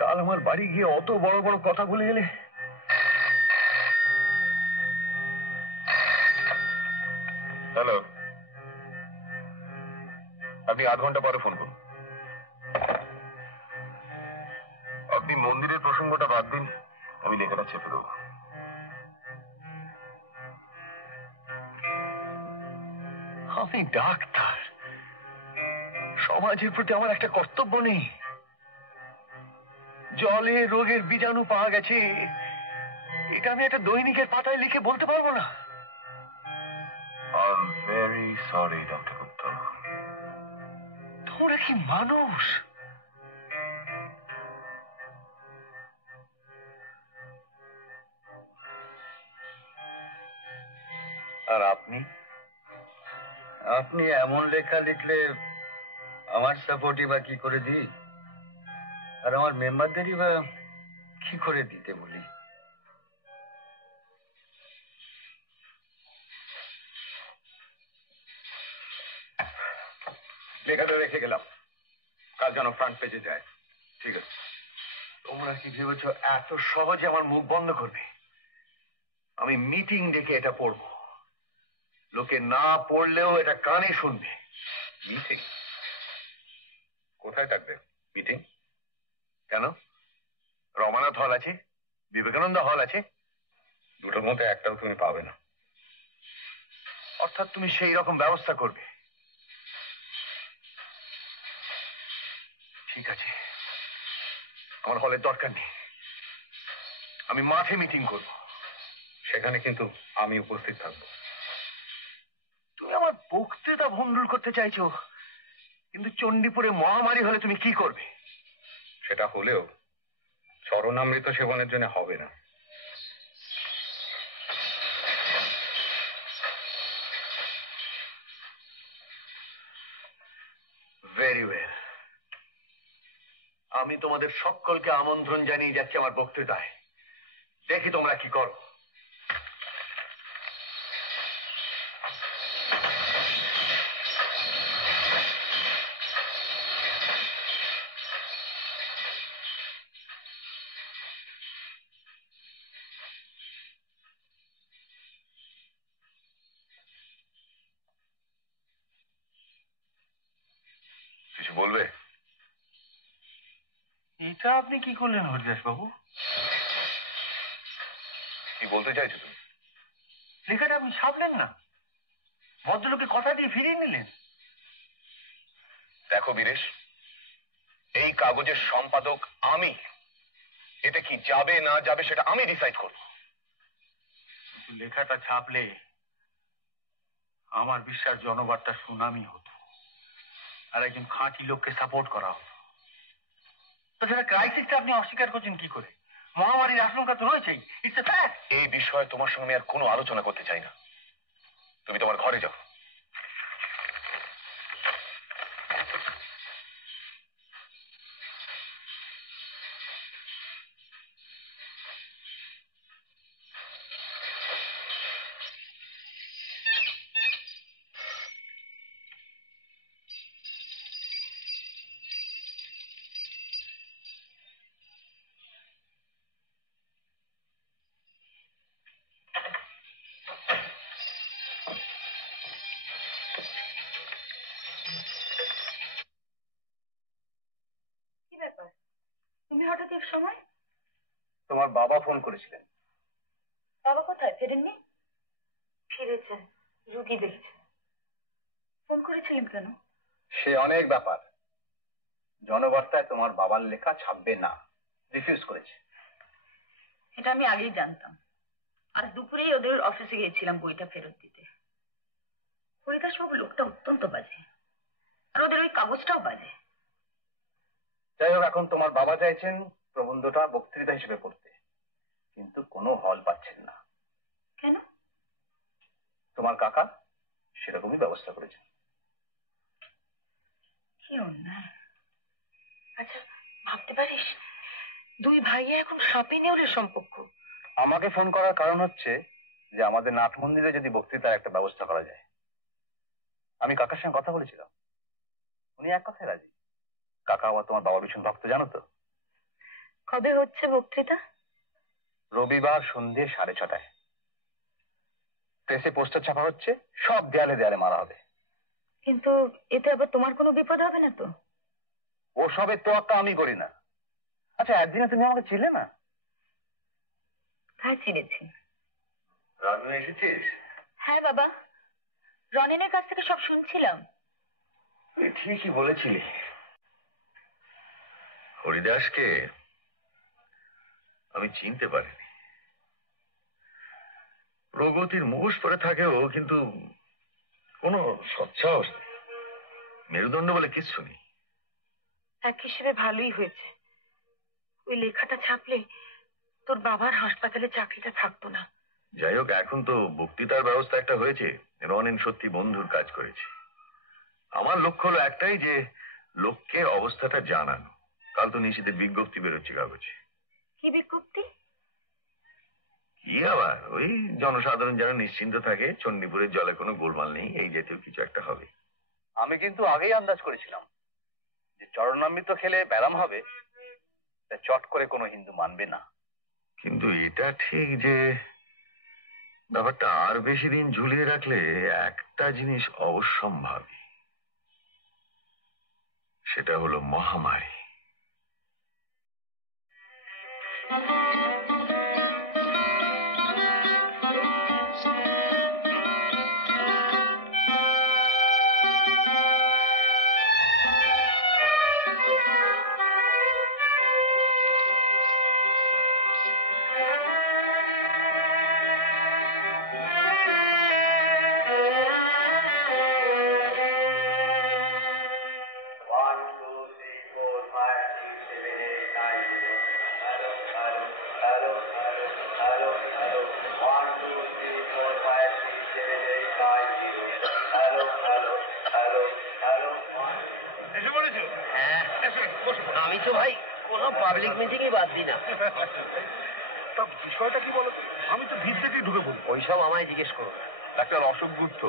কাল আমার বাড়ি গিয়ে অত বড় বড় কথা বলে গেলে। হ্যালো, আপনি 8 ঘন্টা পরে ফোন করুন। আপনি মন্দিরের প্রসঙ্গটা বাদ দিন, আমি লেখাটা ছেপে দেবো। আমি ডাক্তার, সমাজের প্রতি আমার একটা কর্তব্য নেই? জলে রোগের বীজাণু পাওয়া গেছে, এটা আমি একটা দৈনিকের পাতায় লিখে বলতে পারবো না? I am very sorry doctor Gupta. তোমরা কি মানুষ? আর আপনি? আপনি এমন লেখা লিখলে আমার সাপোর্টই বা কি করে দিই, আর আমার মেম্বারদেরই বা কি করে দিতে বলি? লেখাটা রেখে গেলাম, কাল যেন ফ্রন্ট পেজে যায়। ঠিক আছে। তোমরা কি ভেবেছ এত সহজে আমার মুখ বন্ধ করবে? আমি মিটিং ডেকে এটা পড়বো। লোকে না পড়লেও এটা কানে শুনবে। মিটিং? কোথায় থাকবে মিটিং? কেন? রমানাথ হল আছে, বিবেকানন্দ হল আছে। দুটোর মধ্যে একটাও তুমি পাবে না। অর্থাৎ তুমি সেই রকম ব্যবস্থা করবে? ঠিক আছে, আমার হলের দরকার নেই, আমি মাঠে মিটিং করব। সেখানে কিন্তু আমি উপস্থিত থাকবো। তুমি আমার বক্তৃতা ভণ্ডুল করতে চাইছো, কিন্তু চণ্ডীপুরে মহামারী হলে তুমি কি করবে? সেটা হলেও চরণামৃত সেবনের জন্য হবে না। Very well. আমি তোমাদের সকলকে আমন্ত্রণ জানিয়ে যাচ্ছি আমার বক্তৃতায়। দেখি তোমরা কি করো। কিছু বলবে? এটা আপনি কি করলেন হরিদাস বাবু? কি বলতে চাইছো তুমি? লেখাটা আপনি ছাপলেন না, ভদ্রলোকে কথা দিয়ে ফিরিয়ে নিলেন। দেখো বীরেশ, এই কাগজের সম্পাদক আমি। এতে কি যাবে না যাবে সেটা আমি ডিসাইড করব। কিন্তু লেখাটা ছাপলে আমার বিশ্বাস জনবার্তা সুনামি হতো, আর একজন খাঁটি লোককে সাপোর্ট করা হতো। তাছাড়া ক্রাইসিসটা আপনি অস্বীকার করছেন কি করে? মহামারীর আশঙ্কা তো রয়েছেই। It's a fact. এই বিষয়ে তোমার সঙ্গে আমি আর কোনো আলোচনা করতে চাই না। তুমি তোমার ঘরে যাও। কি ব্যাপার, তুমি হঠাৎ এর সময়? তোমার বাবা ফোন করেছিলেন। বাবা কোথায়, ফেরেননি? ফিরেছে, রুগী দেখছে। ফোন করেছিলেন কেন? সে অনেক ব্যাপার। জনবার্তায় তোমার বাবার লেখা ছাপবে না, রিফিউজ করেছে। এটা আমি আগেই জানতাম। আজ দুপুরেই ওদের অফিসে গিয়েছিলাম বইটা ফেরত দিতে। হরিদাস বাবু লোকটা অত্যন্ত বাজে, আর ওদের ওই কাগজটাও বাজে। যাই হোক, এখন তোমার বাবা চাইছেন প্রবন্ধটা বক্তৃতা হিসেবে পড়তে, কিন্তু কোনো হল পাচ্ছেন না। কেন? তোমার কাকা সেরকমই ব্যবস্থা করেছেন। কি অন্যায়। আচ্ছা, ভাবতে পারিস দুই ভাইয়া এখন সাপে নেউলের সম্পর্ক। আমাকে ফোন করার কারণ হচ্ছে যে আমাদের নাট মন্দিরে যদি বক্তৃতার একটা ব্যবস্থা করা যায়। আমি কাকার সঙ্গে কথা বলেছিলাম, উনি এক কথায় রাজি। কাকা আবার তোমার বাবা ভীষণ ভক্ত, জানো তো। কবে হচ্ছে বক্তৃতা? রবিবার সন্ধ্যে 6:30টায়। প্রেসে পোস্টার ছাপা হচ্ছে, সব দেয়ালে দেয়ালে মারা হবে। কিন্তু এতে আবার তোমার কোনো বিপদ হবে না তো? ওসবের তোয়াক্কা আমি করি না। আচ্ছা, একদিনে তুমি আমাকে চিনলে না? হ্যাঁ, চিনেছি। রানু এসেছিস? হ্যাঁ বাবা, রনেনের কাছ থেকে সব শুনছিলাম। তুই ঠিকই বলেছিলি। হরিদাসকে আমি চিনতে পারিনি। প্রগতির মুখোশ পরে থাকেও, কিন্তু কোনো সৎসাহস নেই, মেরুদণ্ড বলে কিচ্ছু নেই। এক হিসেবে ভালোই হয়েছে, ওই লেখাটা ছাপলে তোর বাবার হাসপাতালে চাকরিটা থাকতো না। যাই হোক, এখন তো বক্তৃতার ব্যবস্থা একটা হয়েছে। রনেন সত্যি বন্ধুর কাজ করেছে। আমার লক্ষ্য হলো একটাই, যে লোককে অবস্থাটা জানানো। কাল তো নিশীথের বিজ্ঞপ্তি বেরোচ্ছে কাগজে। কি বিজ্ঞপ্তি? কি আবার, ওই জনসাধারণ যেন নিশ্চিন্ত থাকে, চণ্ডীপুরের জলে কোনো গোলমাল নেই, এই জাতীয় কিছু একটা হবে। আমি কিন্তু আগেই আন্দাজ করেছিলাম যে চরণামৃত খেলে ব্যারাম হবে, তা চট করে কোনো হিন্দু মানবে না। কিন্তু এটা ঠিক যে ব্যাপারটা আর বেশি দিন ঝুলিয়ে রাখলে একটা জিনিস অবশ্যম্ভাবী, সেটা হলো মহামারী। বসে পড়ো। আমি তো ভাই কোনো পাবলিক মিটিংই বাদ দিই না। তা বিষয়টা কি বলো? আমি তো ভিড় থেকেই ঢুকে পড়ি। ওইসব আমায় জিজ্ঞেস করো। ডাক্তার অশোক গুপ্ত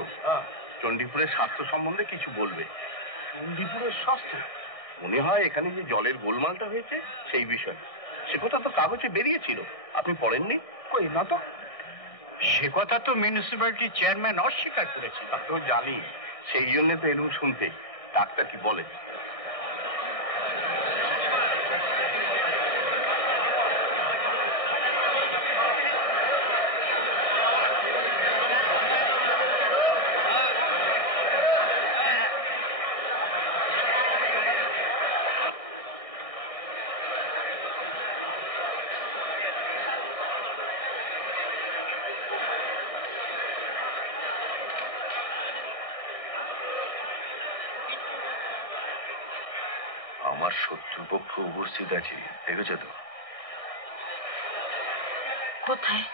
চণ্ডীপুরের স্বাস্থ্য সম্বন্ধে কিছু বলবে। চণ্ডীপুরের স্বাস্থ্য? মনে হয় এখানে যে জলের গোলমালটা হয়েছে সেই বিষয়ে। সে কথা তো কাগজে বেরিয়েছিল, আপনি পড়েননি? কই না তো। সে কথা তো মিউনিসিপ্যালিটি চেয়ারম্যান অস্বীকার করেছে। তা তো জানি, সেই জন্য তো এলুম শুনতে। ডাক্তার কি বলে? আমার শত্রুপক্ষ উপস্থিত আছে, দেখেছো তো? কোথায়?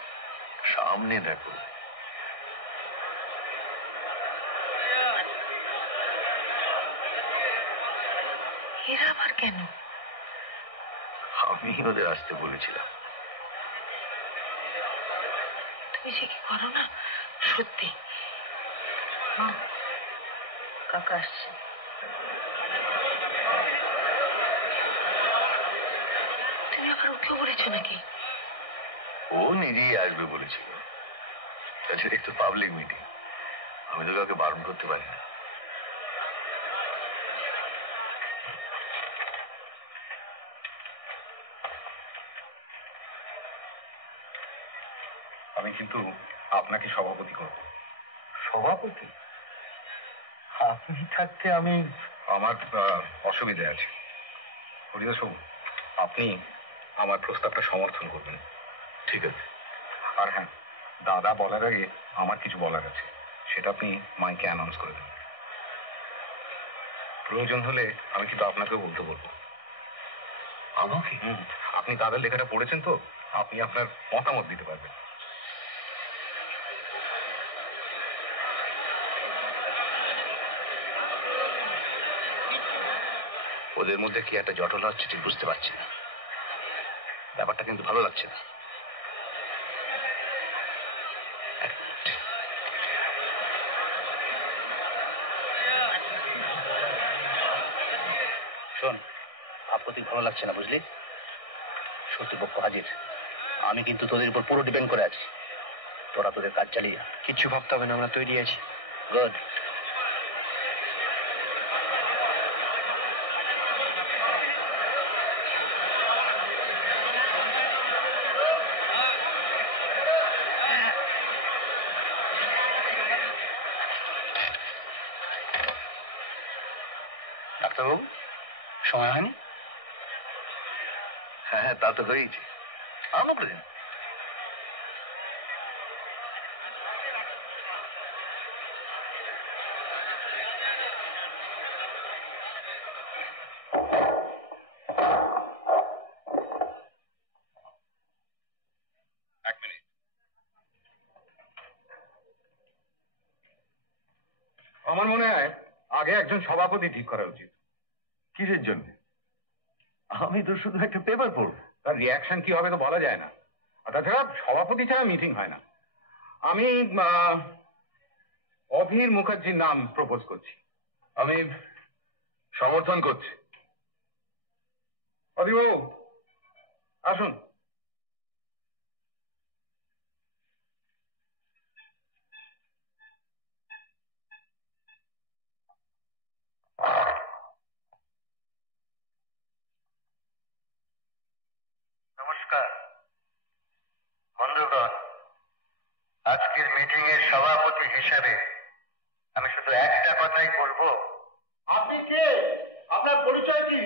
সামনে দেখো। এরা আবার কেন? আমি ওদের আসতে বলেছিলাম। তুমি যে কি করো না, সত্যি। কাকা আসছে। তুমি আবার ওকেও বলেছো নাকি? ও নিজেই আসবে বলেছিল। তাছাড়া একটু পাবলিক মিটিং, আমি তো কাউকে বারণ করতে পারি না। আমি কিন্তু আপনাকে সভাপতি করব। সভাপতি? আপনি থাকতে আমি? আমার অসুবিধা আছে। হরিদাসবাবু, আপনি আমার প্রস্তাবটা সমর্থন করবেন। ঠিক আছে। আর হ্যাঁ, দাদা বলার আগে আমার কিছু বলার আছে, সেটা আপনি মাইকে অ্যানাউন্স করে দেন। প্রয়োজন হলে আমি কিন্তু আপনাকেও বলতে বলবো। আমাকে? আপনি দাদার লেখাটা পড়েছেন তো, আপনি আপনার মতামত দিতে পারবেন। ওদের মধ্যে কি একটা জটলা হচ্ছে ঠিক বুঝতে পারছি না। ব্যাপারটা কিন্তু ভালো লাগছে না। শোন, আপত্তি ভালো লাগছে না, বুঝলি? শত্রুপক্ষ হাজির। আমি কিন্তু তোদের উপর পুরো ডিপেন্ড করে আছি। তোরা তোদের কাজ চালিয়ে যা। কিচ্ছু ভাবতে হবে না, আমরা তৈরি আছি। গুড। ডাক্তারবাবু, সময় হয়নি? হ্যাঁ হ্যাঁ, তা তো হয়েছে। আরম্ভ করে দিন। আমার মনে হয় আগে একজন সভাপতি ঠিক করা উচিত। কিসের জন্য? আমি তো শুধু একটা পেপার পড়ব। তার রিয়াকশন কি হবে তো বলা যায় না। আর তাছাড়া সভাপতি ছাড়া মিটিং হয় না। আমি অধীর মুখার্জির নাম প্রপোজ করছি। আমি সমর্থন করছি। অধীরবাবু আসুন। নমস্কার বন্ধুগণ, আজকের মিটিং এর সভাপতি হিসেবে আমি শুধু একটা কথাই বলবো। আপনি কে? আপনার পরিচয় কি?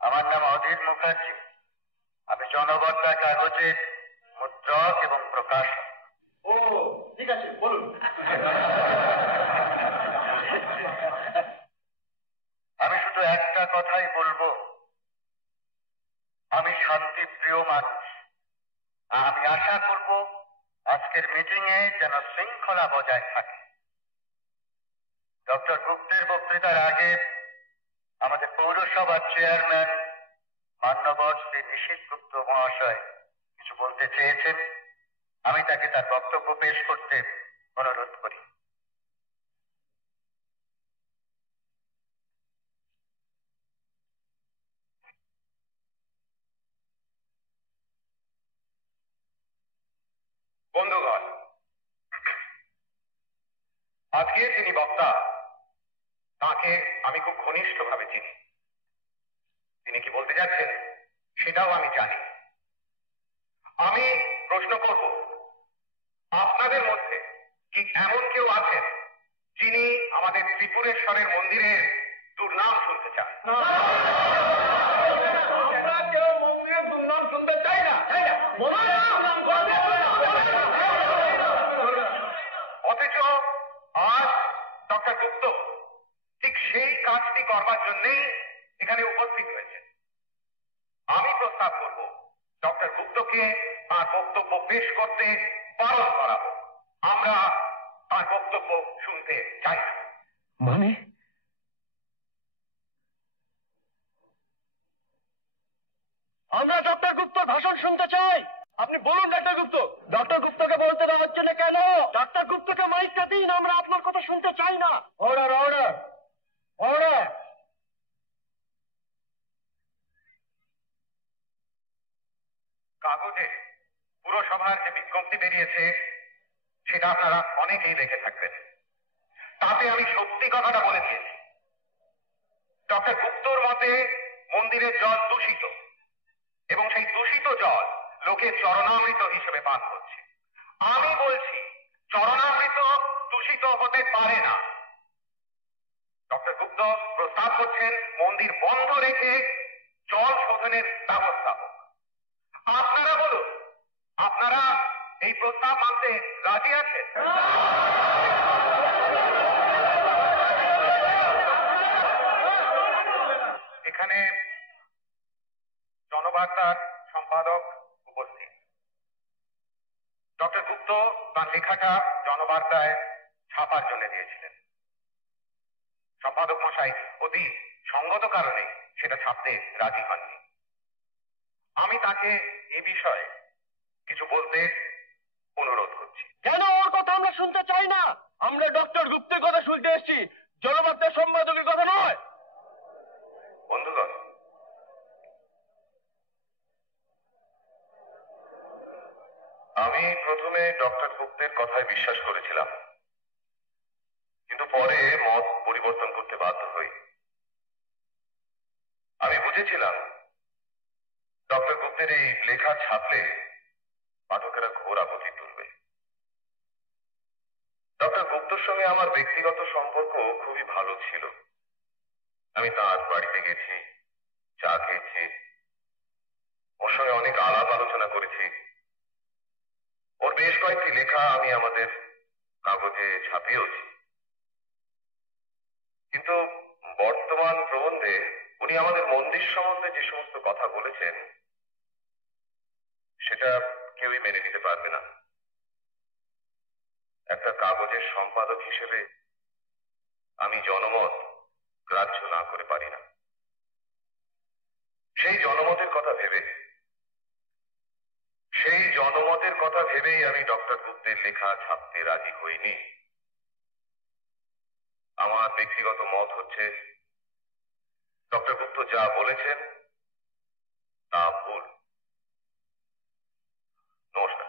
আমার নাম অধীর মুখার্জি। আমি জনবর্তা কাগজের মুদ্রক এবং প্রকাশক। ও ঠিক আছে, বলুন। আমি শুধু একটা কথাই বলবো, আমি শান্তিপ্রিয় মানুষ। আমি আশা করব আজকের মিটিং এ যেন শৃঙ্খলা বজায় থাকে। ডক্টর গুপ্তের বক্তৃতার আগে আমাদের পৌরসভার চেয়ারম্যান মান্যবর শ্রী নিশীথ গুপ্ত মহাশয় কিছু বলতে চেয়েছেন। আমি তাকে তার বক্তব্য পেশ করতে অনুরোধ করি। বন্ধুগণ, আজকে যিনি বক্তা তাকে আমি খুব ঘনিষ্ঠভাবে চিনি। তিনি কি বলতে যাচ্ছেন সেটাও আমি জানি। আমি প্রশ্ন করব, আপনাদের মধ্যে কি এমন কেউ আছেন যিনি আমাদের ত্রিপুরেশ্বরের মন্দিরের দুর্নাম শুনতে চান? আমরা কেউ মন্দিরের দুর্নাম শুনতে চাই না। অথচ আজ ডক্টর গুপ্ত ঠিক সেই কাজটি করবার জন্যই এখানে উপস্থিত হয়েছেন। আমি প্রস্তাব করব ডক্টর গুপ্তকে তার বক্তব্য পেশ করতে বারণ করা হোক। আমরা তার বক্তব্য শুনতে চাই না। মানে আমরা ডক্টর গুপ্তর ভাষণ শুনতে চাই। আপনি বলুন ডক্টর গুপ্ত। ডক্টর গুপ্তকে বলতে দেওয়া হচ্ছে না কেন? ডক্টর গুপ্তকে মাইকটা দিন, আমরা আপনার কথা শুনতে চাই না। Order, order, order. কাগজে পুরসভার যে বিজ্ঞপ্তি বেরিয়েছে সেটা আপনারা অনেকেই দেখে থাকবেন। তাতে আমি সত্যি কথাটা বলে দিয়েছি। ডক্টর গুপ্তর মতে মন্দিরের জল দূষিত এবং সেই দূষিত জল লোকে চরণামৃত হিসেবে পান করছে। আমি বলছি চরণামৃত দূষিত হতে পারে না। ডক্টর গুপ্ত প্রস্তাব করছেন মন্দির বন্ধ রেখে জল শোধনের ব্যবস্থা হোক। আপনারা বলুন, আপনারা এই প্রস্তাব মানতে রাজি আছেন? এখানে জনবার্তার সম্পাদক উপস্থিত। ডক্টর গুপ্ত তার লেখাটা জনবার্তায় ছাপার জন্য দিয়েছিলেন। সম্পাদক মশাই অতি সঙ্গত কারণে সেটা ছাপতে রাজি হননি। আমি তাকে এ বিষয়ে কিছু বলতে অনুরোধ করছি। কেন ওর কথা আমরা শুনতে চাই না? আমরা ডক্টর গুপ্তের কথা শুনতে এসেছি, জনবার্তার সম্পাদকের কথা নয়। বন্ধুগণ, আমি প্রথমে ডক্টর গুপ্তের কথায় বিশ্বাস করেছিলাম, কিন্তু পরে মত পরিবর্তন করতে বাধ্য হই। আমি বুঝেছিলাম ডক্টর গুপ্তের এই লেখা ছাপলে পাঠকেরা ঘোর আপত্তি তুলবে। ডক্টর গুপ্তর সঙ্গে আমার ব্যক্তিগত সম্পর্ক খুবই ভালো ছিল। আমি তার বাড়িতে গেছি, চা খেয়েছি, ওর সঙ্গে অনেক আলাপ আলোচনা করেছি। ওর বেশ কয়েকটি লেখা আমি আমাদের কাগজে ছাপিয়েওছি। কিন্তু বর্তমান প্রবন্ধে উনি আমাদের মন্দির সম্বন্ধে যে সমস্ত কথা বলেছেন সেটা কেউই মেনে নিতে পারবে না। একটা কাগজের সম্পাদক হিসেবে আমি জনমত গ্রাহ্য না করে পারি না। সেই জনমতের কথা ভেবেই আমি ডক্টর গুপ্তের লেখা ছাপতে রাজি হইনি। আমার ব্যক্তিগত মত হচ্ছে ডক্টর গুপ্ত যা বলেছেন তা ভুল। নমস্কার।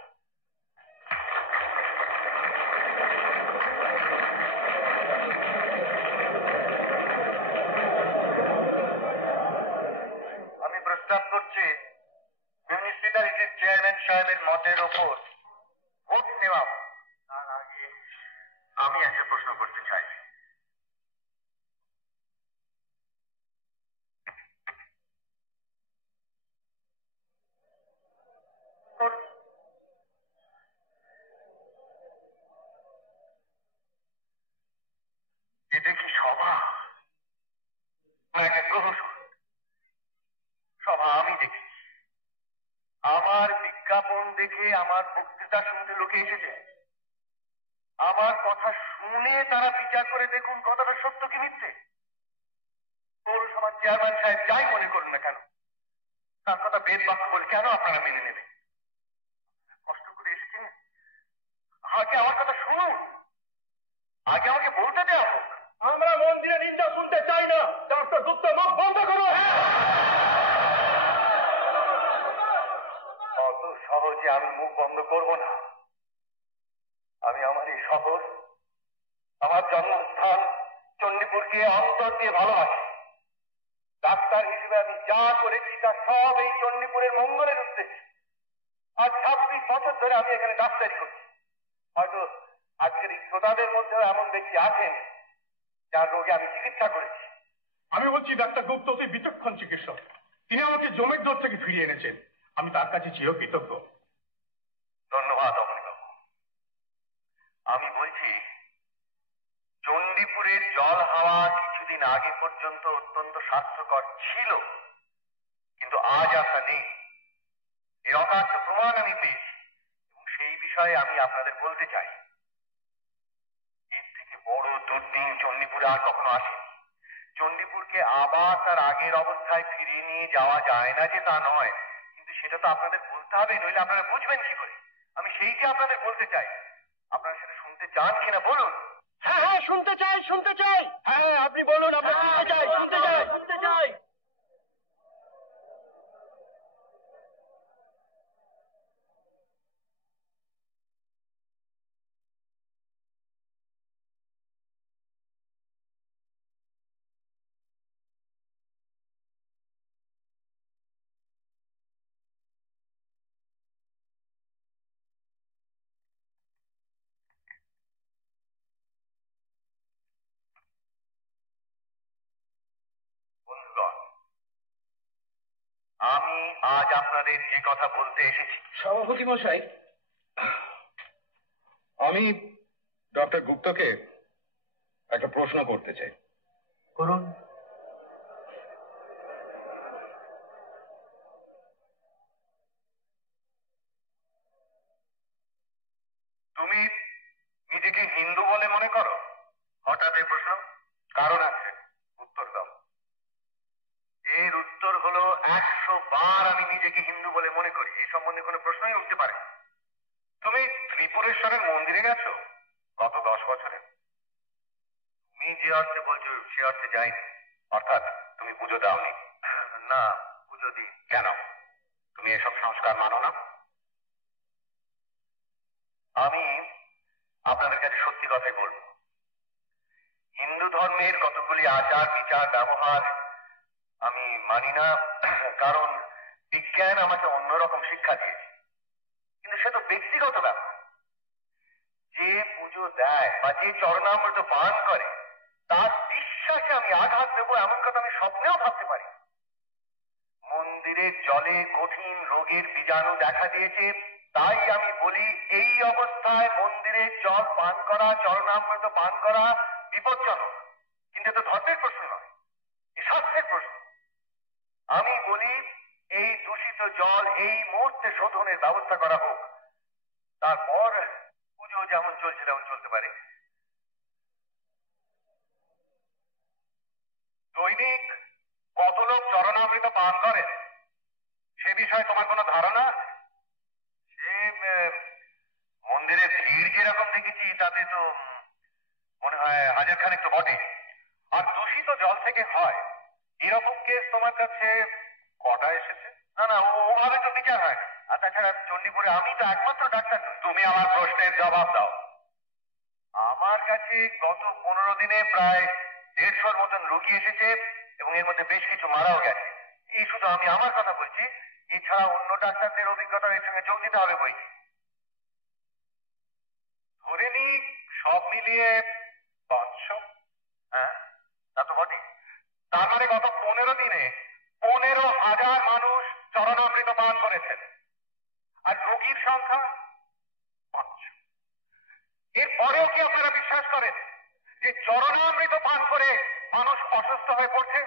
আমি প্রস্তাব করছি মিউনিসিপ্যালিটির চেয়ারম্যান সাহেবের মতের ওপর ভোট নেওয়া। তার আগে আমি একটা প্রশ্ন করতে চাই। এটা কি সভা না একটা প্রহসন? সভা আমি দেখি। আমার বিজ্ঞাপন দেখে আমার বক্তৃতা শুনতে লোকে এসেছে। আমার কথা শুনে তারা বিচার করে দেখুন কথাটা সত্য কি মিথ্যে। পৌরসভা আমার চেয়ারম্যান সাহেব যাই মনে করুন না কেন, তার কথা বেদ বাক্য বলে কেন আপনারা মেনে নেবেন? কষ্ট করে এসেছেন, আগে আমার কথা শুনুন, আগে আমাকে বলতে দেওয়া হোক। আমরা মন্দিরে নিন্দা শুনতে চাই না। ডক্টর গুপ্ত, মুখ বন্ধ করো। অত সহজে আমি মুখ বন্ধ করব না। আমি আমার এই শহর, আমার জন্মস্থান চণ্ডীপুরকে অন্তর দিয়ে ভালোবাসি। ডাক্তার হিসেবে আমি যা করেছি তা সব এই চণ্ডীপুরের মঙ্গলের উদ্দেশ্যে। আর 26 বছর ধরে আমি এখানে ডাক্তারি করছি। হয়তো আজকের এই শ্রোতাদের মধ্যেও এমন ব্যক্তি আছেন যার রোগে আমি চিকিৎসা করেছি। আমি বলছি ডাক্তার গুপ্ত অতি বিচক্ষণ চিকিৎসক। তিনি আমাকে জমের দর থেকে ফিরিয়ে এনেছেন। আমি তার কাছে চিরকৃতজ্ঞ। ধন্যবাদ অমনিবাবু। আমি বলছি, চণ্ডীপুরের জল হাওয়া কিছুদিন আগে পর্যন্ত অত্যন্ত স্বাস্থ্যকর ছিল, কিন্তু আজ আর তা নেই। এর অকার্য প্রমাণ আমি পেয়েছি এবং সেই বিষয়ে আমি আপনাদের বলতে চাই। এর থেকে বড় দুর্দিন চণ্ডীপুরে আর কখনো আসেনি। চণ্ডীপুরকে আবার তার আগের অবস্থায় ফিরিয়ে নিয়ে যাওয়া যায় না যে তা নয়, কিন্তু সেটা তো আপনাদের বলতে হবে, নইলে আপনারা বুঝবেন কি করে? আমি সেইটি আপনাদের বলতে চাই। আপনারা সেটা শুনতে চান কিনা বলুন। হ্যাঁ হ্যাঁ, শুনতে চাই, শুনতে চাই। হ্যাঁ, আপনি বলুন, আমরা শুনতে চাই, শুনতে চাই, শুনতে চাই। বন্ধুগণ, আমি আজ আপনাদের যে কথা বলতে এসেছি। সভাপতি মশাই, আমি ডক্টর গুপ্তকে একটা প্রশ্ন করতে চাই। করুন। তুমি নিজেকে হিন্দু বলে মনে করো? হঠাৎ এই প্রশ্ন? কারণ আছে, উত্তর দাও। এর উত্তর হলো 100 বার আমি নিজেকে হিন্দু বলে মনে করি। এই সম্বন্ধে কোনো প্রশ্নই উঠতে পারে না। তুমি ত্রিপুরেশ্বরের মন্দিরে গেছো গত 10 বছরে? তুমি যে অর্থে বলছো সে অর্থে যাইনি। অর্থাৎ তুমি পুজো দাওনি? না, পুজো দিই। কেন? তুমি এসব সংস্কার মানো না? আমি আপনাদের কাছে সত্যি কথাই বলবো, হিন্দু ধর্মের কতগুলি আচার বিচার ব্যবহার আমি মানি না, কারণ বিজ্ঞান আমাকে অন্যরকম শিক্ষা দিয়েছে। কিন্তু সে তো ব্যক্তিগত ব্যাপার। যে পুজো দেয় বা যে চরণামৃত পান করে তার বিশ্বাসে আমি আঘাত দেবো এমন কথা আমি স্বপ্নেও ভাবতে পারি। মন্দিরের জলে কঠিন রোগের বীজাণু দেখা দিয়েছে, তাই আমি বলি এই অবস্থায় মন্দিরের জল পান করা, চরণামৃত পান করা বিপজ্জনক। কিন্তু এটা ধর্মের প্রশ্ন নয়, এ স্বাস্থ্যের প্রশ্ন। আমি বলি এই দূষিত জল এই মুহূর্তে শোধনের ব্যবস্থা করা হোক, তারপর পুজো যেমন চলছে তেমন চলতে পারে। দৈনিক কত লোক চরণামৃত পান করেন সে বিষয়ে তোমার কোনো ধারণা? সে মন্দিরের ভিড় যেরকম দেখেছি তাতে তো মনে হয় 1000 খানেক তো বটে। আর দূষিত জল থেকে হয় এরকম কেস তোমার কাছে কটা এসেছে? না না, ওভাবে তো বিচার হয় না। আর তাছাড়া চণ্ডীপুরে আমি তো একমাত্র ডাক্তার নই। তুমি আমার প্রশ্নের জবাব দাও। আমার কাছে গত 15 দিনে প্রায় 150-র মতন রোগী এসেছে এবং এর মধ্যে বেশ কিছু মারাও গেছে। এই শুধু আমি আমার কথা বলছি, এছাড়া অন্য ডাক্তারদের অভিজ্ঞতা এর সঙ্গে যোগ দিতে হবে বই। ধরে নি সব মিলিয়ে 500। হ্যাঁ, তা তো বটে। তার মানে গত 15 দিনে 15,000 মানুষ চরণামৃত পান করেছেন, আর রোগীর সংখ্যা 500। এরপরেও কি আপনারা বিশ্বাস করেন যে চরণামৃত পান করে মানুষ অসুস্থ হয়ে পড়ছে?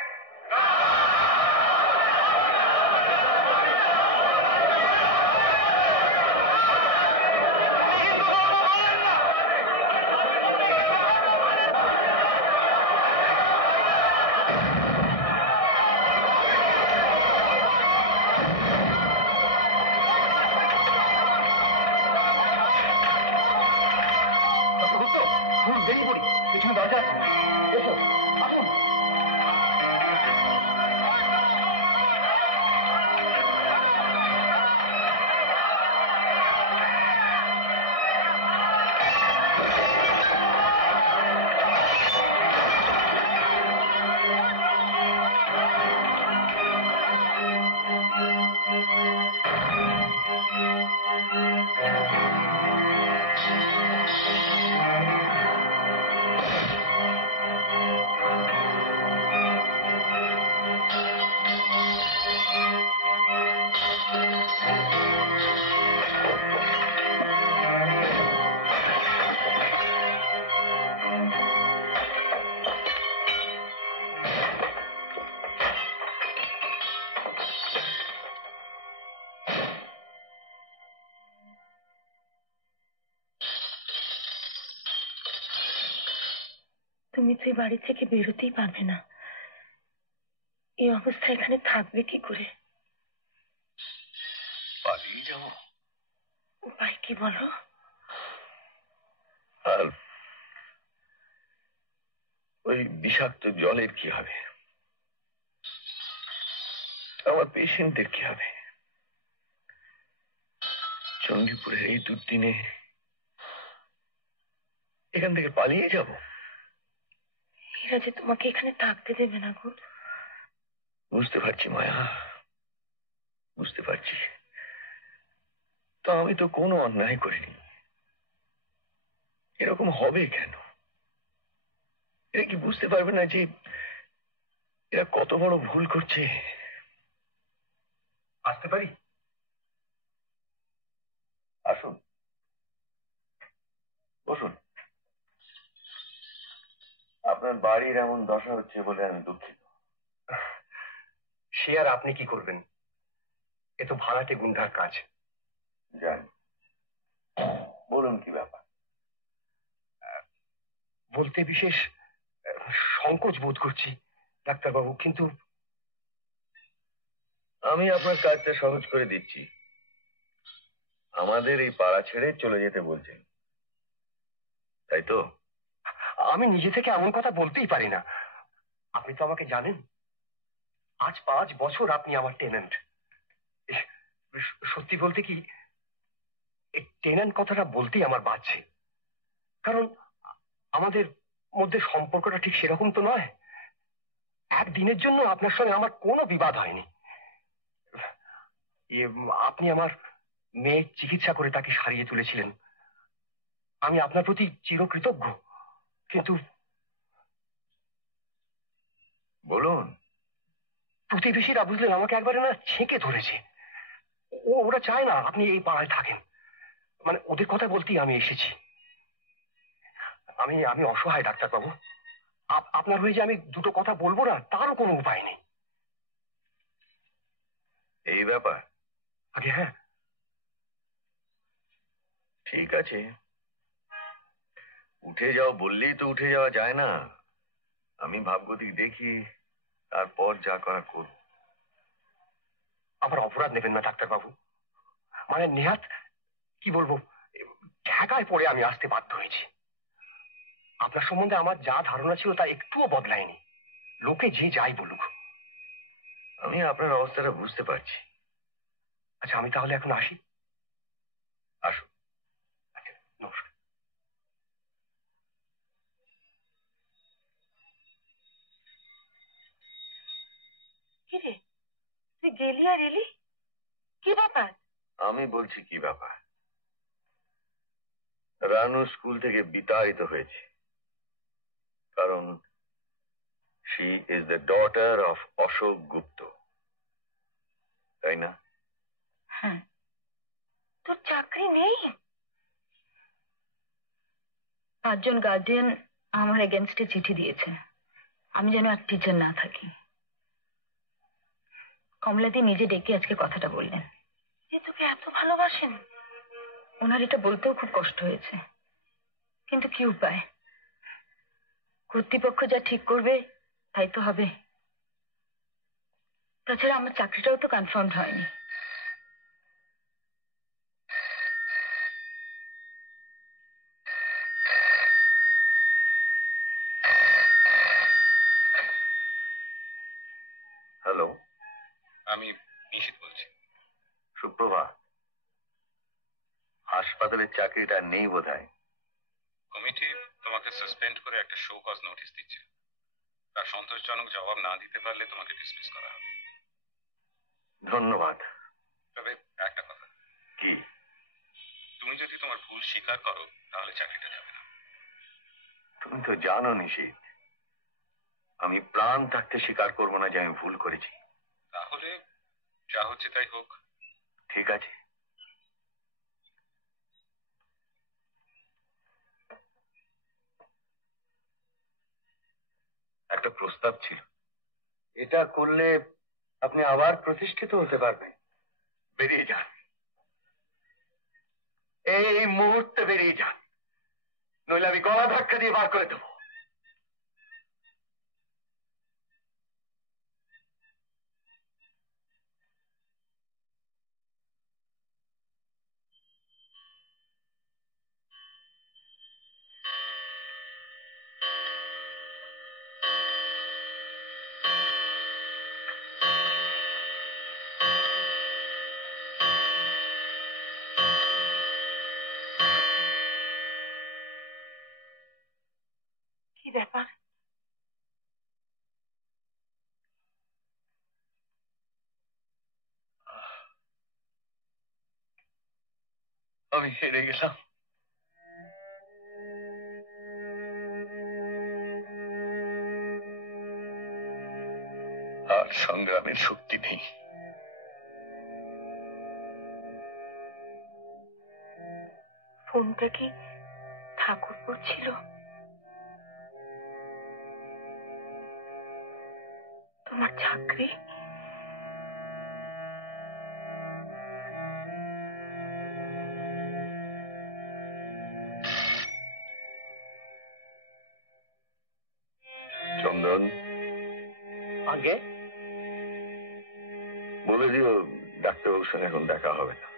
তুমি তো এই বাড়ি থেকে বেরোতেই পারবে না। এই অবস্থা এখানে থাকবে কি করে? পালিয়ে যাব। উপায় কি বলো? আর ওই বিষাক্ত জলের কি হবে? আমার পেশেন্টদের কি হবে? চণ্ডীপুরের এই দুদিনে এখান থেকে পালিয়ে যাব? এরা যে তোমাকে এখানে থাকতে দেবে না গো। বুঝতে পারছি মায়া, বুঝতে পারছি। তো আমি তো কোনো অন্যায় করিনি, এরকম হবে কেন? এরা কি বুঝতে পারবে না যে এরা কত বড় ভুল করছে? আসতে পারি? আসুন, বসুন। আপনার বাড়ির এমন দশা হচ্ছে বলে আমি দুঃখিত। সে আর আপনি কি করবেন? এ তো ভাড়াটে গুন্ডার কাজ। জানি। বলুন কি ব্যাপার? বলতে বিশেষ সংকোচ বোধ করছি ডাক্তারবাবু, কিন্তু আমি আপনার কাজটা সহজ করে দিচ্ছি। আমাদের এই পাড়া ছেড়ে চলে যেতে বলছেন, তাই তো? আমি নিজে থেকে এমন কথা বলতেই পারি না। আপনি তো আমাকে জানেন, আজ 5 বছর আপনি আমার টেনেন্ট। সত্যি বলতে কি, এই টেনেন্ট কথাটা বলতেই আমার বাজছে, কারণ আমাদের মধ্যে সম্পর্কটা ঠিক সেরকম তো নয়। একদিনের জন্য আপনার সঙ্গে আমার কোনো বিবাদ হয়নি। আপনি আমার মেয়ের চিকিৎসা করে তাকে সারিয়ে তুলেছিলেন, আমি আপনার প্রতি চিরকৃতজ্ঞ। কিন্তু বলুন। প্রতিবেশীরা বুঝলেন আমাকে একবারে না ছেঁকে ধরেছে। ওরা চায় না আপনি এই পাড়ায় থাকেন। মানে ওদের কথা বলতেই আমি এসেছি। আমি আমি অসহায় ডাক্তারবাবু। আপনার হয়ে যে আমি দুটো কথা বলবো না, তারও কোনো উপায় নেই। এই ব্যাপার? আগে হ্যাঁ, ঠিক আছে, উঠে যাও বললেই তো উঠে যাওয়া যায় না। আমি ভাবগতিক দেখি, তারপর যা করা করব। আবার অপরাধ নেবেন না ডাক্তারবাবু। মানে নেহাত কি বলবো, ঠেকায় পড়ে আমি আসতে বাধ্য হয়েছি। আপনার সম্বন্ধে আমার যা ধারণা ছিল তা একটুও বদলায়নি, লোকে যে যাই বলুক। আমি আপনার অবস্থাটা বুঝতে পারছি। আচ্ছা, আমি তাহলে এখন আসি। আসুন। আচ্ছা, নমস্কার। কি রে, তুই গেলি আর এলি? কি ব্যাপার? আমি বলছি কি ব্যাপার। রানু স্কুল থেকে বিতাড়িত হয়েছে, কারণ she is the daughter of Ashok Gupta, তাই না? হ্যাঁ। তোর চাকরি নেই? 5 জন গার্ডিয়ান আমার এগেনস্টে চিঠি দিয়েছে, আমি যেন আর টিচার না থাকি। কমলাদি নিজে ডেকে আজকে কথাটা বললেন। যে তোকে এত ভালোবাসেন? ওনার এটা বলতেও খুব কষ্ট হয়েছে, কিন্তু কি উপায়, কর্তৃপক্ষ যা ঠিক করবে তাই তো হবে। তাছাড়া আমার চাকরিটাও তো কনফার্ম হয়নি। হ্যালো, আমি নিশিত বলছি। সুপ্রভাত। হাসপাতালের চাকরিটা নেই বোধহয়। কমিটি তোমাকে সাসপেন্ড করে একটা শো কজ নোটিশ দিচ্ছে। তার সন্তোষজনক জবাব না দিতে পারলে তোমাকে ডিসমিস করা হবে। ধন্যবাদ। তবে একটা কথা, কি? তুমি যদি তোমার ভুল স্বীকার করো তাহলে চাকরিটা যাবে না। তুমি তো জানো নিশিত, আমি প্রাণ থাকতে স্বীকার করবো না যে আমি ভুল করেছি। তাহলে যা হচ্ছে তাই হোক। ঠিক আছে। একটা প্রস্তাব ছিল। এটা করলে আপনি আবার প্রতিষ্ঠিত হতে পারবেন। বেরিয়ে যান, এই মুহূর্তে বেরিয়ে যান, নইলে আমি গলা ধাক্কা দিয়ে বার করে দেবো। আমি হেরে গেলাম। আর সংগ্রামের শক্তি নেই। ফোনটা কি ঠাকুরপুর ছিল? তোমার চাকরি? চন্দন, আগে বলে দিও ডাক্তারবাবুর সঙ্গে এখন দেখা হবে না।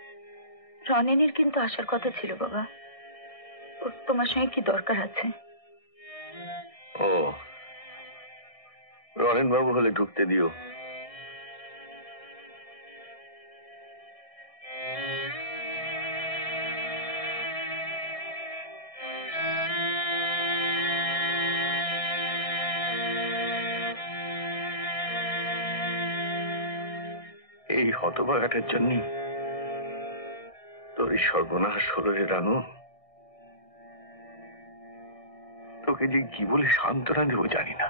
রনেনের কিন্তু আসার কথা ছিল বাবা। ওর তোমার সঙ্গে কি দরকার আছে? ও, রনেন বাবু হলে ঢুকতে দিও। এই হতভাগাটার জন্য তোর এই সর্বনাশ হলো রে রানু। তোকে যে কি বলে সান্ত্বনা দেবো জানি না।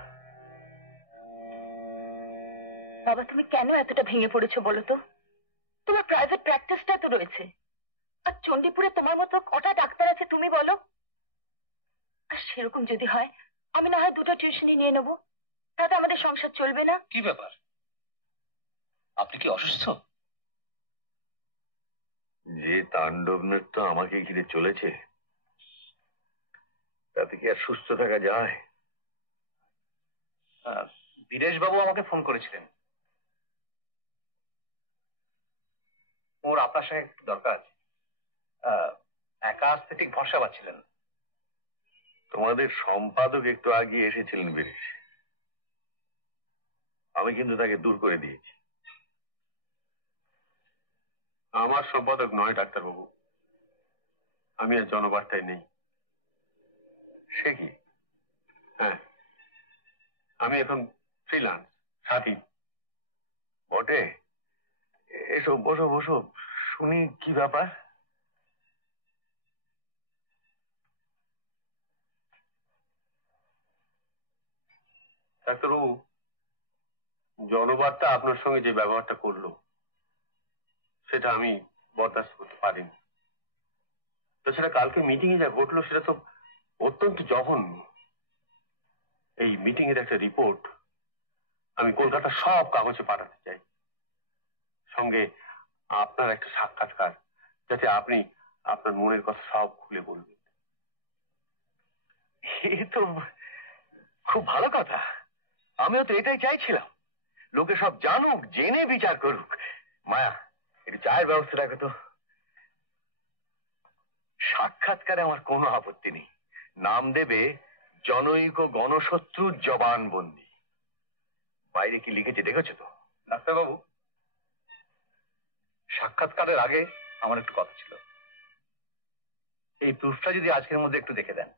বাবা তুমি কেন এতটা ভেঙে পড়েছো বলো তো? তোমার প্রাইভেট প্র্যাকটিসটা তো রয়েছে, আর চণ্ডীপুরে তোমার মতো কটা ডাক্তার আছে তুমি বলো। আর সেরকম যদি হয় আমি না হয় দুটো টিউশনি নিয়ে নেবো, তাতে আমাদের সংসার চলবে না? কি ব্যাপার, আপনি কি অসুস্থ? যে তাণ্ডব নৃত্য আমাকে ঘিরে চলেছে তাতে কি আর সুস্থ থাকা যায়? বীরেশবাবু আমাকে ফোন করেছিলেন, ওর আপনার সঙ্গে একটু দরকার আছে। একা আসতে ঠিক ভরসা পাচ্ছিলেন। তোমাদের সম্পাদক একটু আগে এসেছিলেন বীরেশ, আমি কিন্তু তাকে দূর করে দিয়েছি। আমার সম্পাদক নয় ডাক্তারবাবু, আমি আর জনবার্তায় নেই। সে কি? হ্যাঁ, আমি এখন ফ্রিল্যান্স সাথী। বটে? এসো, বসো বসো, শুনি কি ব্যাপার। ডাক্তারবাবু, জনবার্তা আপনার সঙ্গে যে ব্যবহারটা করলো সেটা আমি বরদাস্ত করতে পারিনি। তাছাড়া কালকে মিটিং এ যা ঘটলো সেটা তো অত্যন্ত জঘন্য। এই মিটিং এর একটা রিপোর্ট আমি কলকাতার সব কাগজে পাঠাতে চাই, সঙ্গে আপনার একটা সাক্ষাৎকার, যাতে আপনি আপনার মনের কথা সব খুলে বলবেন। এ তো খুব ভালো কথা, আমিও তো এটাই চাইছিলাম। লোকে সব জানুক, জেনে বিচার করুক। মায়া, একটু চায়ের ব্যবস্থা রাখো তো। সাক্ষাৎকারে আমার কোনো আপত্তি নেই, নাম দেবে জনৈক গণশত্রুর জবানবন্দি। বাইরে কি লিখেছে দেখেছো তো? ডাক্তারবাবু, সাক্ষাৎকারের আগে আমার একটু কথা ছিল। এই প্রুফটা যদি আজকের মধ্যে একটু দেখে দেন।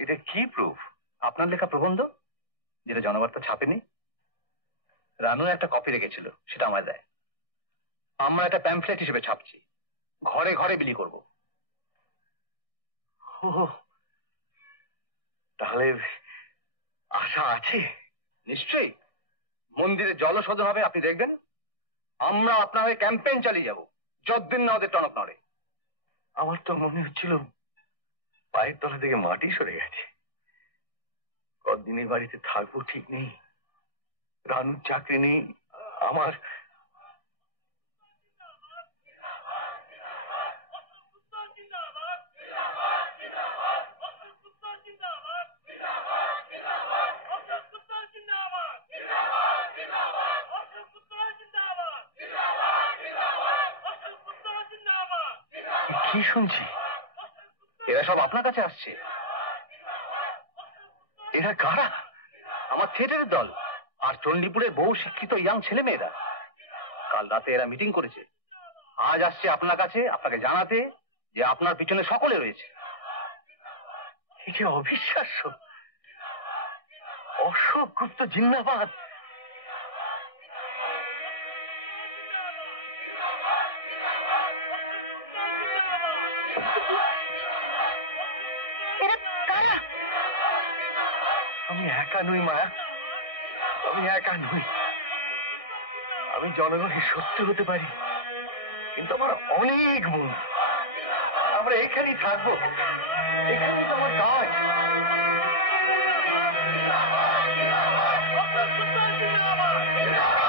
এটা কি প্রুফ? আপনার লেখা প্রবন্ধ, যেটা জনবার্তা ছাপেনি। রানু একটা কপি রেখেছিল, সেটা আমায় দেয়। আমরা একটা প্যাম্পলেট হিসেবে ছাপছি, ঘরে ঘরে বিলি করব। ও, তাহলে আশা আছে? নিশ্চয়ই। মন্দিরে জলশোধন হবে, আপনি দেখবেন। আমরা আপনার হয়ে ক্যাম্পেইন চালিয়ে যাব, যতদিন না ওদের টনক নড়ে। আমার তো মনে হচ্ছিল পায়ের তলা থেকে মাটি সরে গেছে। কতদিনের বাড়িতে থাকবো ঠিক নেই, রানুর চাকরি নেই, আমার। কি শুনছি? এরা সব আপনার কাছে আসছে। এরা কারা? আমার থিয়েটারের দল আর চণ্ডীপুরের বহু শিক্ষিত ইয়াং ছেলে মেয়েরা। কাল রাতে এরা মিটিং করেছে, আজ আসছে আপনার কাছে আপনাকে জানাতে যে আপনার পিছনে সকলে রয়েছে। এই যে অবিশ্বাস্য! অশোক গুপ্ত জিন্দাবাদ! এরা কারা? আমি একা নই মায়া, আমি একা নই। আমি জনগণের শত্রু হতে পারি, কিন্তু আমার অনেক বন্ধু। আমরা এখানেই থাকবো, এখানেই তো আমার কাজ। জিন্দাবাদ!